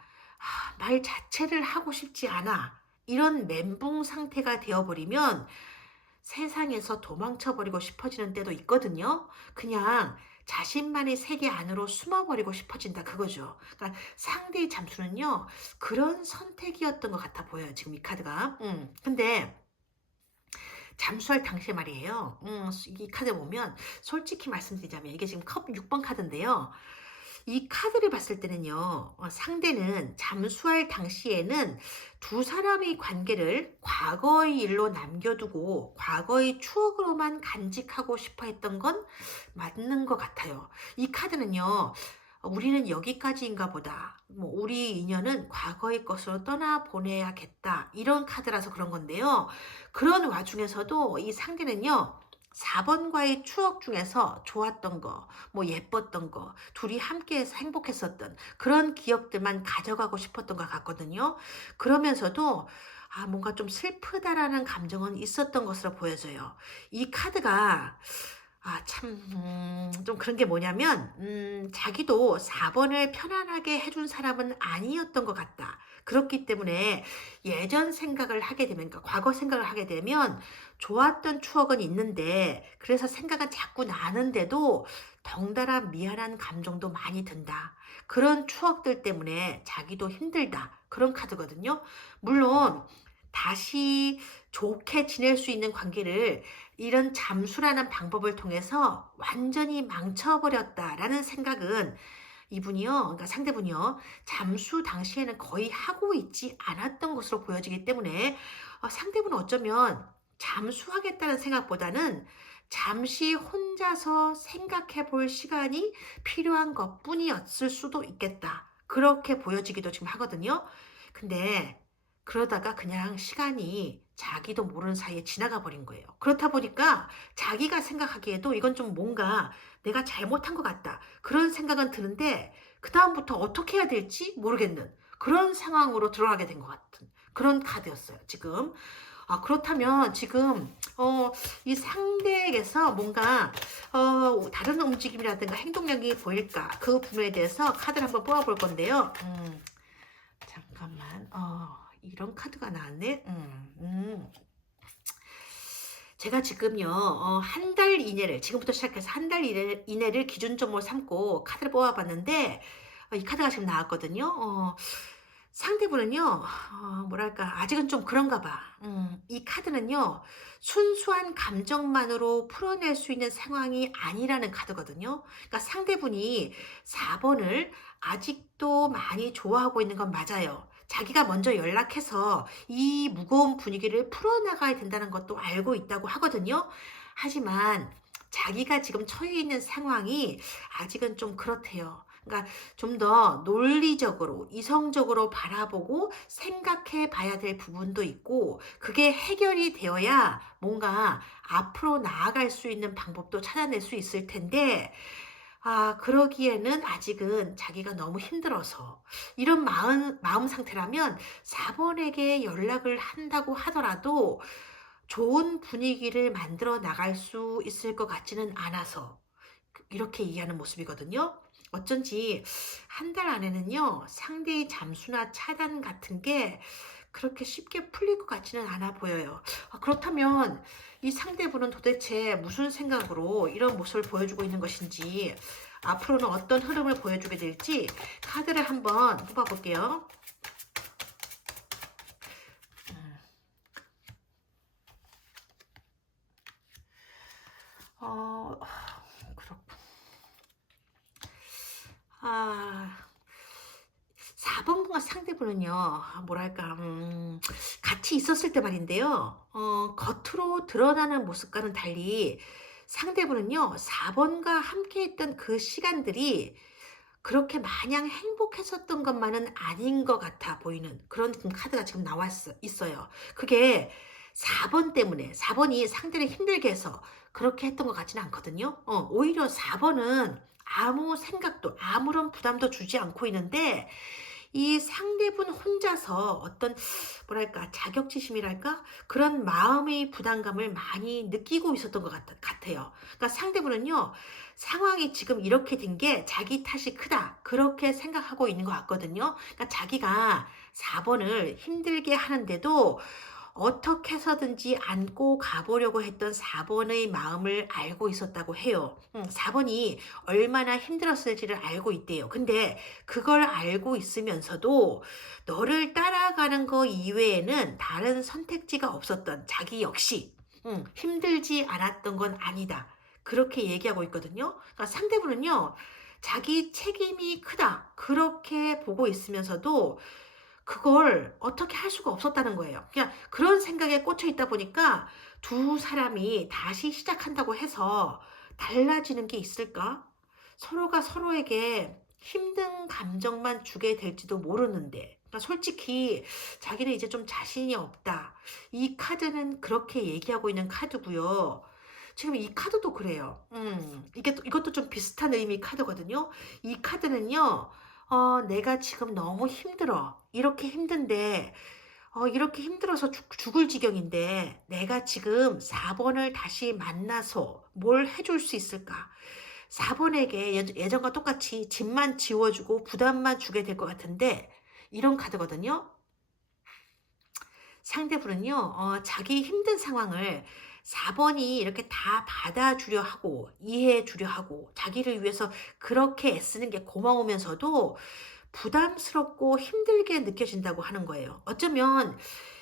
말 자체를 하고 싶지 않아. 이런 멘붕 상태가 되어버리면 세상에서 도망쳐버리고 싶어지는 때도 있거든요. 그냥 자신만의 세계 안으로 숨어버리고 싶어진다. 그거죠. 그러니까 상대의 잠수는요, 그런 선택이었던 것 같아 보여요. 지금 이 카드가. 근데 잠수할 당시에 말이에요. 이 카드 보면 솔직히 말씀드리자면 이게 지금 컵 6번 카드인데요. 이 카드를 봤을 때는요, 상대는 잠수할 당시에는 두 사람의 관계를 과거의 일로 남겨두고 과거의 추억으로만 간직하고 싶어 했던 건 맞는 것 같아요. 이 카드는요, 우리는 여기까지인가 보다. 뭐, 우리 인연은 과거의 것으로 떠나보내야겠다. 이런 카드라서 그런 건데요. 그런 와중에서도 이 상대는요, 4번과의 추억 중에서 좋았던 거, 뭐 예뻤던 거, 둘이 함께해서 행복했었던 그런 기억들만 가져가고 싶었던 것 같거든요. 그러면서도 뭔가 좀 슬프다라는 감정은 있었던 것으로 보여져요. 이 카드가 참 좀 그런 게 뭐냐면 자기도 4번을 편안하게 해준 사람은 아니었던 것 같다. 그렇기 때문에 예전 생각을 하게 되면, 그러니까 과거 생각을 하게 되면 좋았던 추억은 있는데, 그래서 생각은 자꾸 나는데도 덩달아 미안한 감정도 많이 든다. 그런 추억들 때문에 자기도 힘들다. 그런 카드거든요. 물론 다시 좋게 지낼 수 있는 관계를 이런 잠수라는 방법을 통해서 완전히 망쳐버렸다라는 생각은 이분이요, 그러니까 상대분이요, 잠수 당시에는 거의 하고 있지 않았던 것으로 보여지기 때문에 상대분은 어쩌면 잠수하겠다는 생각보다는 잠시 혼자서 생각해 볼 시간이 필요한 것 뿐이었을 수도 있겠다. 그렇게 보여지기도 지금 하거든요. 근데 그러다가 그냥 시간이 자기도 모르는 사이에 지나가 버린 거예요. 그렇다 보니까 자기가 생각하기에도 이건 좀 뭔가 내가 잘못한 것 같다. 그런 생각은 드는데 그다음부터 어떻게 해야 될지 모르겠는 그런 상황으로 들어가게 된 것 같은 그런 카드였어요, 지금. 그렇다면 지금 이 상대에게서 뭔가 다른 움직임이라든가 행동력이 보일까? 그 부분에 대해서 카드를 한번 뽑아 볼 건데요. 잠깐만. 이런 카드가 나왔네. 제가 지금요, 한 달 이내를, 지금부터 시작해서 한 달 이내를 기준점으로 삼고 카드를 뽑아봤는데, 이 카드가 지금 나왔거든요. 상대분은요, 뭐랄까, 아직은 좀 그런가 봐. 이 카드는요, 순수한 감정만으로 풀어낼 수 있는 상황이 아니라는 카드거든요. 그러니까 상대분이 4번을 아직도 많이 좋아하고 있는 건 맞아요. 자기가 먼저 연락해서 이 무거운 분위기를 풀어나가야 된다는 것도 알고 있다고 하거든요. 하지만 자기가 지금 처해 있는 상황이 아직은 좀 그렇대요. 그러니까 좀 더 논리적으로, 이성적으로 바라보고 생각해 봐야 될 부분도 있고, 그게 해결이 되어야 뭔가 앞으로 나아갈 수 있는 방법도 찾아낼 수 있을 텐데, 그러기에는 아직은 자기가 너무 힘들어서 이런 마음 상태라면 4 번에게 연락을 한다고 하더라도 좋은 분위기를 만들어 나갈 수 있을 것 같지는 않아서 이렇게 얘기하는 모습이거든요. 어쩐지 한 달 안에는요, 상대의 잠수나 차단 같은 게 그렇게 쉽게 풀릴 것 같지는 않아 보여요. 그렇다면 이 상대분은 도대체 무슨 생각으로 이런 모습을 보여주고 있는 것인지, 앞으로는 어떤 흐름을 보여주게 될지 카드를 한번 뽑아볼게요. 음, 어, 그렇군. 아, 4번과 상대분은요, 뭐랄까, 같이 있었을 때 말인데요, 겉으로 드러나는 모습과는 달리 상대분은요, 4번과 함께 했던 그 시간들이 그렇게 마냥 행복했었던 것만은 아닌 것 같아 보이는 그런 카드가 지금 있어요. 그게 4번 때문에, 4번이 상대를 힘들게 해서 그렇게 했던 것 같지는 않거든요. 오히려 4번은 아무 생각도, 아무런 부담도 주지 않고 있는데, 이 상대분 혼자서 어떤 뭐랄까 자격지심이랄까 그런 마음의 부담감을 많이 느끼고 있었던 것 같아요. 그러니까 상대분은요, 상황이 지금 이렇게 된 게 자기 탓이 크다 그렇게 생각하고 있는 것 같거든요. 그러니까 자기가 4번을 힘들게 하는데도 어떻게 해서든지 안고 가보려고 했던 4번의 마음을 알고 있었다고 해요. 4번이 얼마나 힘들었을지를 알고 있대요. 근데 그걸 알고 있으면서도 너를 따라가는 거 이외에는 다른 선택지가 없었던 자기 역시 힘들지 않았던 건 아니다. 그렇게 얘기하고 있거든요. 그러니까 상대분은요, 자기 책임이 크다. 그렇게 보고 있으면서도 그걸 어떻게 할 수가 없었다는 거예요. 그냥 그런 생각에 꽂혀 있다 보니까 두 사람이 다시 시작한다고 해서 달라지는 게 있을까? 서로가 서로에게 힘든 감정만 주게 될지도 모르는데. 그러니까 솔직히 자기는 이제 좀 자신이 없다. 이 카드는 그렇게 얘기하고 있는 카드고요. 지금 이 카드도 그래요. 이것도 좀 비슷한 의미 카드거든요. 이 카드는요, 내가 지금 너무 힘들어. 이렇게 힘든데, 이렇게 힘들어서 죽을 지경인데, 내가 지금 4번을 다시 만나서 뭘 해줄 수 있을까? 4번에게 예전과 똑같이 짐만 지워주고 부담만 주게 될 것 같은데, 이런 카드거든요. 상대분은요, 자기 힘든 상황을 4번이 이렇게 다 받아주려 하고, 이해해 주려 하고, 자기를 위해서 그렇게 애쓰는 게 고마우면서도 부담스럽고 힘들게 느껴진다고 하는 거예요. 어쩌면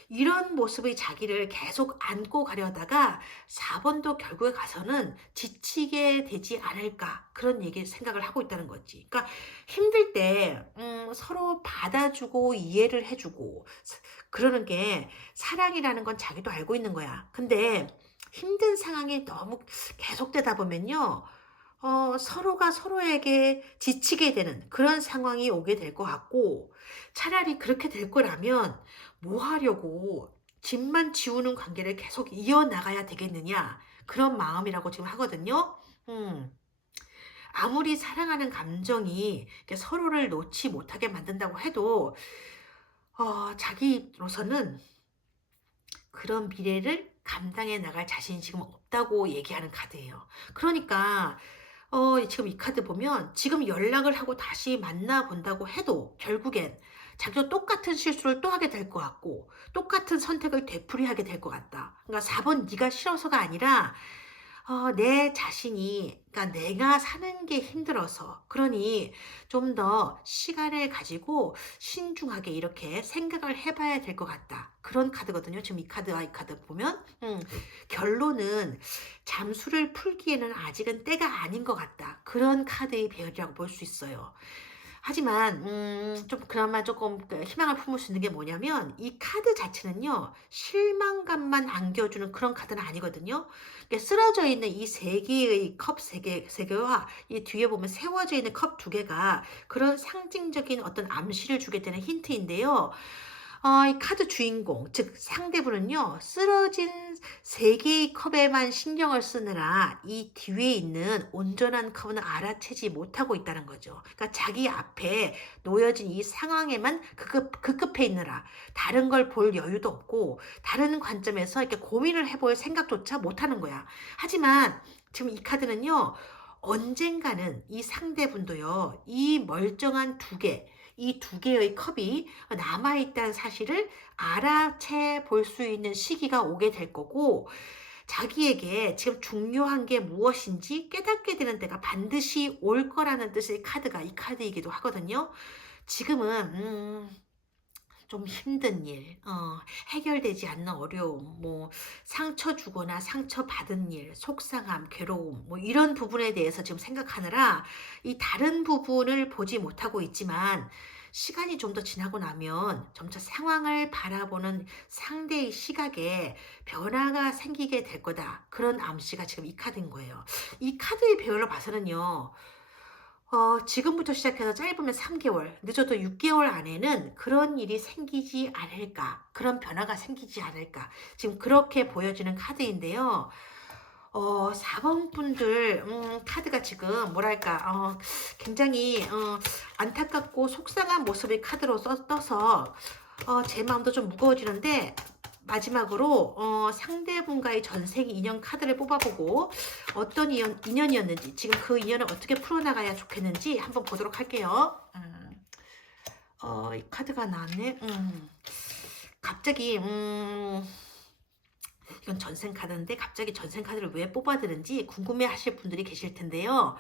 이런 모습의 자기를 계속 안고 가려다가 4번도 결국에 가서는 지치게 되지 않을까 그런 생각을 하고 있다는 거지. 그러니까 힘들 때 서로 받아주고 이해를 해주고 그러는 게 사랑이라는 건 자기도 알고 있는 거야. 근데 힘든 상황이 너무 계속되다 보면요. 서로가 서로에게 지치게 되는 그런 상황이 오게 될 것 같고, 차라리 그렇게 될 거라면 뭐 하려고 짐만 지우는 관계를 계속 이어나가야 되겠느냐, 그런 마음이라고 지금 하거든요. 음, 아무리 사랑하는 감정이 이렇게 서로를 놓지 못하게 만든다고 해도, 자기로서는 그런 미래를 감당해 나갈 자신이 지금 없다고 얘기하는 카드예요. 그러니까 지금 이 카드 보면 지금 연락을 하고 다시 만나본다고 해도 결국엔 자기도 똑같은 실수를 또 하게 될 것 같고 똑같은 선택을 되풀이하게 될 것 같다. 그러니까 4번 네가 싫어서가 아니라 내 자신이, 그러니까 내가 사는 게 힘들어서, 그러니 좀 더 시간을 가지고 신중하게 이렇게 생각을 해봐야 될 것 같다. 그런 카드거든요. 지금 이 카드와 이 카드 보면, 결론은 잠수를 풀기에는 아직은 때가 아닌 것 같다. 그런 카드의 배열이라고 볼 수 있어요. 하지만 좀 그나마 조금 그 희망을 품을 수 있는 게 뭐냐면 이 카드 자체는요. 실망감만 안겨주는 그런 카드는 아니거든요. 이게 쓰러져 있는 이 세 개의 컵 세 개와 이 뒤에 보면 세워져 있는 컵 두 개가 그런 상징적인 어떤 암시를 주게 되는 힌트인데요. 이 카드 주인공, 즉 상대분은요, 쓰러진 세 개의 컵에만 신경을 쓰느라 이 뒤에 있는 온전한 컵은 알아채지 못하고 있다는 거죠. 그러니까 자기 앞에 놓여진 이 상황에만 급급해 있느라 다른 걸 볼 여유도 없고 다른 관점에서 이렇게 고민을 해볼 생각조차 못하는 거야. 하지만 지금 이 카드는요, 언젠가는 이 상대분도요, 이 멀쩡한 이 두 개의 컵이 남아있다는 사실을 알아채 볼 수 있는 시기가 오게 될 거고, 자기에게 지금 중요한 게 무엇인지 깨닫게 되는 때가 반드시 올 거라는 뜻의 카드가 이 카드이기도 하거든요. 지금은 좀 힘든 일, 해결되지 않는 어려움, 뭐 상처 주거나 상처 받은 일, 속상함, 괴로움, 뭐 이런 부분에 대해서 지금 생각하느라 이 다른 부분을 보지 못하고 있지만, 시간이 좀 더 지나고 나면 점차 상황을 바라보는 상대의 시각에 변화가 생기게 될 거다. 그런 암시가 지금 이 카드인 거예요. 이 카드의 배열로 봐서는요, 지금부터 시작해서 짧으면 3개월, 늦어도 6개월 안에는 그런 일이 생기지 않을까, 그런 변화가 생기지 않을까, 지금 그렇게 보여지는 카드인데요. 4번 분들, 카드가 지금, 뭐랄까, 굉장히, 안타깝고 속상한 모습의 카드로 떠서, 제 마음도 좀 무거워지는데, 마지막으로 상대분과의 전생 인연 카드를 뽑아보고 어떤 인연이었는지, 지금 그 인연을 어떻게 풀어나가야 좋겠는지 한번 보도록 할게요. 이 카드가 나왔네. 갑자기 이건 전생 카드인데 갑자기 전생 카드를 왜 뽑아드는지 궁금해 하실 분들이 계실 텐데요.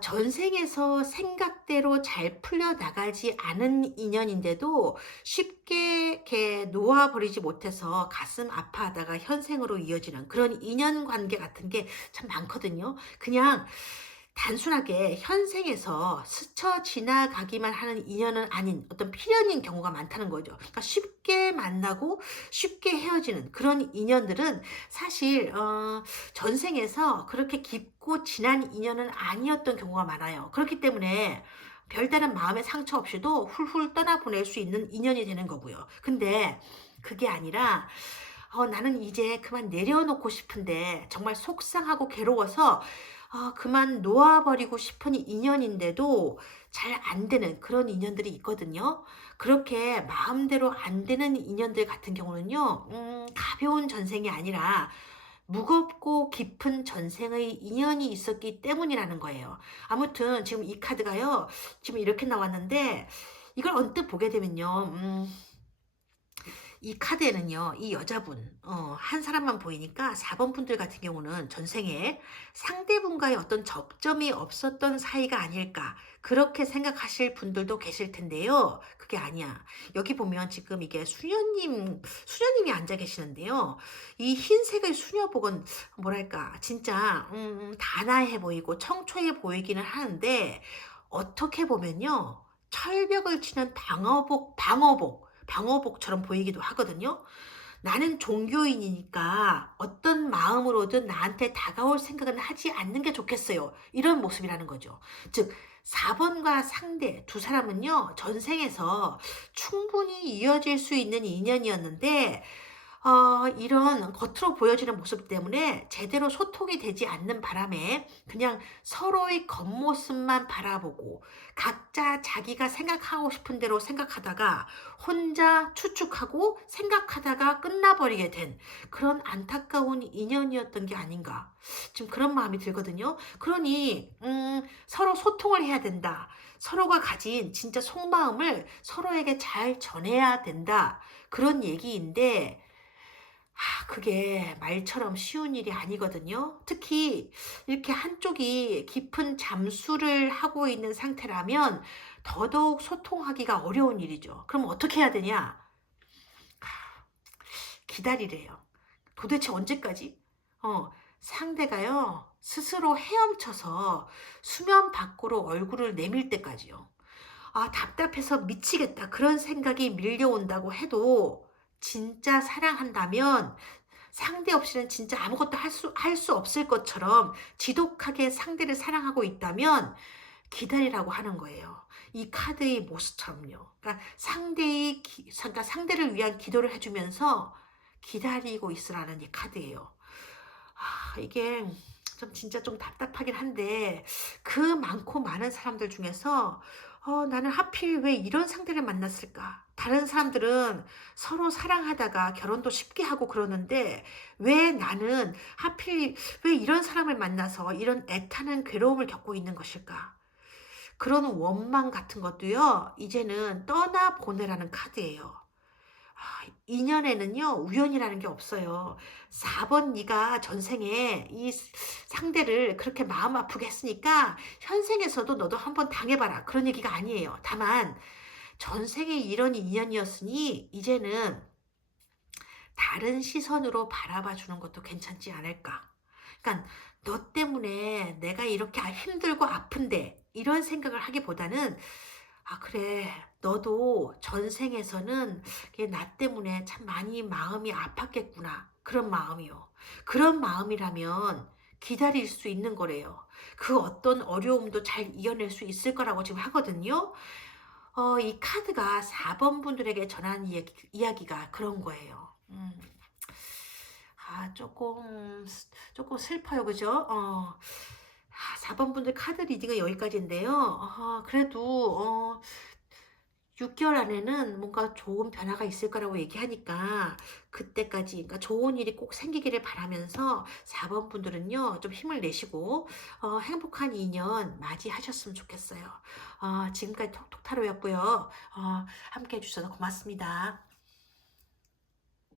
전생에서 생각대로 잘 풀려나가지 않은 인연인데도 쉽게 이렇게 놓아버리지 못해서 가슴 아파하다가 현생으로 이어지는 그런 인연 관계 같은 게 참 많거든요. 그냥 단순하게 현생에서 스쳐 지나가기만 하는 인연은 아닌 어떤 필연인 경우가 많다는 거죠. 그러니까 쉽게 만나고 쉽게 헤어지는 그런 인연들은 사실 전생에서 그렇게 깊고 진한 인연은 아니었던 경우가 많아요. 그렇기 때문에 별다른 마음의 상처 없이도 훌훌 떠나보낼 수 있는 인연이 되는 거고요. 근데 그게 아니라 나는 이제 그만 내려놓고 싶은데 정말 속상하고 괴로워서 그만 놓아버리고 싶은 인연인데도 잘 안 되는 그런 인연들이 있거든요. 그렇게 마음대로 안 되는 인연들 같은 경우는요, 가벼운 전생이 아니라 무겁고 깊은 전생의 인연이 있었기 때문이라는 거예요. 아무튼 지금 이 카드가요, 지금 이렇게 나왔는데, 이걸 언뜻 보게 되면요, 이 카드에는요, 이 여자분, 한 사람만 보이니까 4번 분들 같은 경우는 전생에 상대분과의 어떤 접점이 없었던 사이가 아닐까, 그렇게 생각하실 분들도 계실 텐데요. 그게 아니야. 여기 보면 지금 이게 수녀님이 앉아 계시는데요. 이 흰색의 수녀복은 뭐랄까, 진짜, 단아해 보이고 청초해 보이기는 하는데, 어떻게 보면요, 철벽을 치는 방어복처럼 보이기도 하거든요. 나는 종교인이니까 어떤 마음으로든 나한테 다가올 생각은 하지 않는 게 좋겠어요. 이런 모습이라는 거죠. 즉, 4번과 상대 두 사람은요, 전생에서 충분히 이어질 수 있는 인연이었는데, 이런 겉으로 보여지는 모습 때문에 제대로 소통이 되지 않는 바람에 그냥 서로의 겉모습만 바라보고 각자 자기가 생각하고 싶은 대로 생각하다가 혼자 추측하고 생각하다가 끝나버리게 된 그런 안타까운 인연이었던 게 아닌가. 지금 그런 마음이 들거든요. 그러니 서로 소통을 해야 된다. 서로가 가진 진짜 속마음을 서로에게 잘 전해야 된다. 그런 얘기인데, 그게 말처럼 쉬운 일이 아니거든요. 특히 이렇게 한쪽이 깊은 잠수를 하고 있는 상태라면 더더욱 소통하기가 어려운 일이죠. 그럼 어떻게 해야 되냐? 기다리래요. 도대체 언제까지? 상대가요, 스스로 헤엄쳐서 수면 밖으로 얼굴을 내밀 때까지요. 답답해서 미치겠다. 그런 생각이 밀려온다고 해도 진짜 사랑한다면 상대 없이는 진짜 아무것도 할 수 없을 것처럼 지독하게 상대를 사랑하고 있다면 기다리라고 하는 거예요. 이 카드의 모습처럼요. 그러니까 그러니까 상대를 위한 기도를 해주면서 기다리고 있으라는 이 카드예요. 이게 좀 진짜 좀 답답하긴 한데 그 많고 많은 사람들 중에서 나는 하필 왜 이런 상대를 만났을까? 다른 사람들은 서로 사랑하다가 결혼도 쉽게 하고 그러는데 왜 나는 하필 왜 이런 사람을 만나서 이런 애타는 괴로움을 겪고 있는 것일까? 그런 원망 같은 것도요, 이제는 떠나보내라는 카드예요. 인연에는요, 우연이라는 게 없어요. 4번 네가 전생에 이 상대를 그렇게 마음 아프게 했으니까 현생에서도 너도 한번 당해봐라. 그런 얘기가 아니에요. 다만 전생에 이런 인연이었으니 이제는 다른 시선으로 바라봐 주는 것도 괜찮지 않을까. 그러니까 너 때문에 내가 이렇게 힘들고 아픈데 이런 생각을 하기보다는 그래. 너도 전생에서는 이게 나 때문에 참 많이 마음이 아팠겠구나. 그런 마음이요. 그런 마음이라면 기다릴 수 있는 거래요. 그 어떤 어려움도 잘 이겨낼 수 있을 거라고 지금 하거든요. 이 카드가 4번 분들에게 전하는 이야기가 그런 거예요. 조금 슬퍼요. 그죠? 4번 분들 카드 리딩은 여기까지인데요. 그래도 6개월 안에는 뭔가 좋은 변화가 있을 거라고 얘기하니까 그때까지 그러니까 좋은 일이 꼭 생기기를 바라면서 4번 분들은요 좀 힘을 내시고 행복한 인연 맞이하셨으면 좋겠어요. 지금까지 톡톡 타로였고요. 함께 해주셔서 고맙습니다.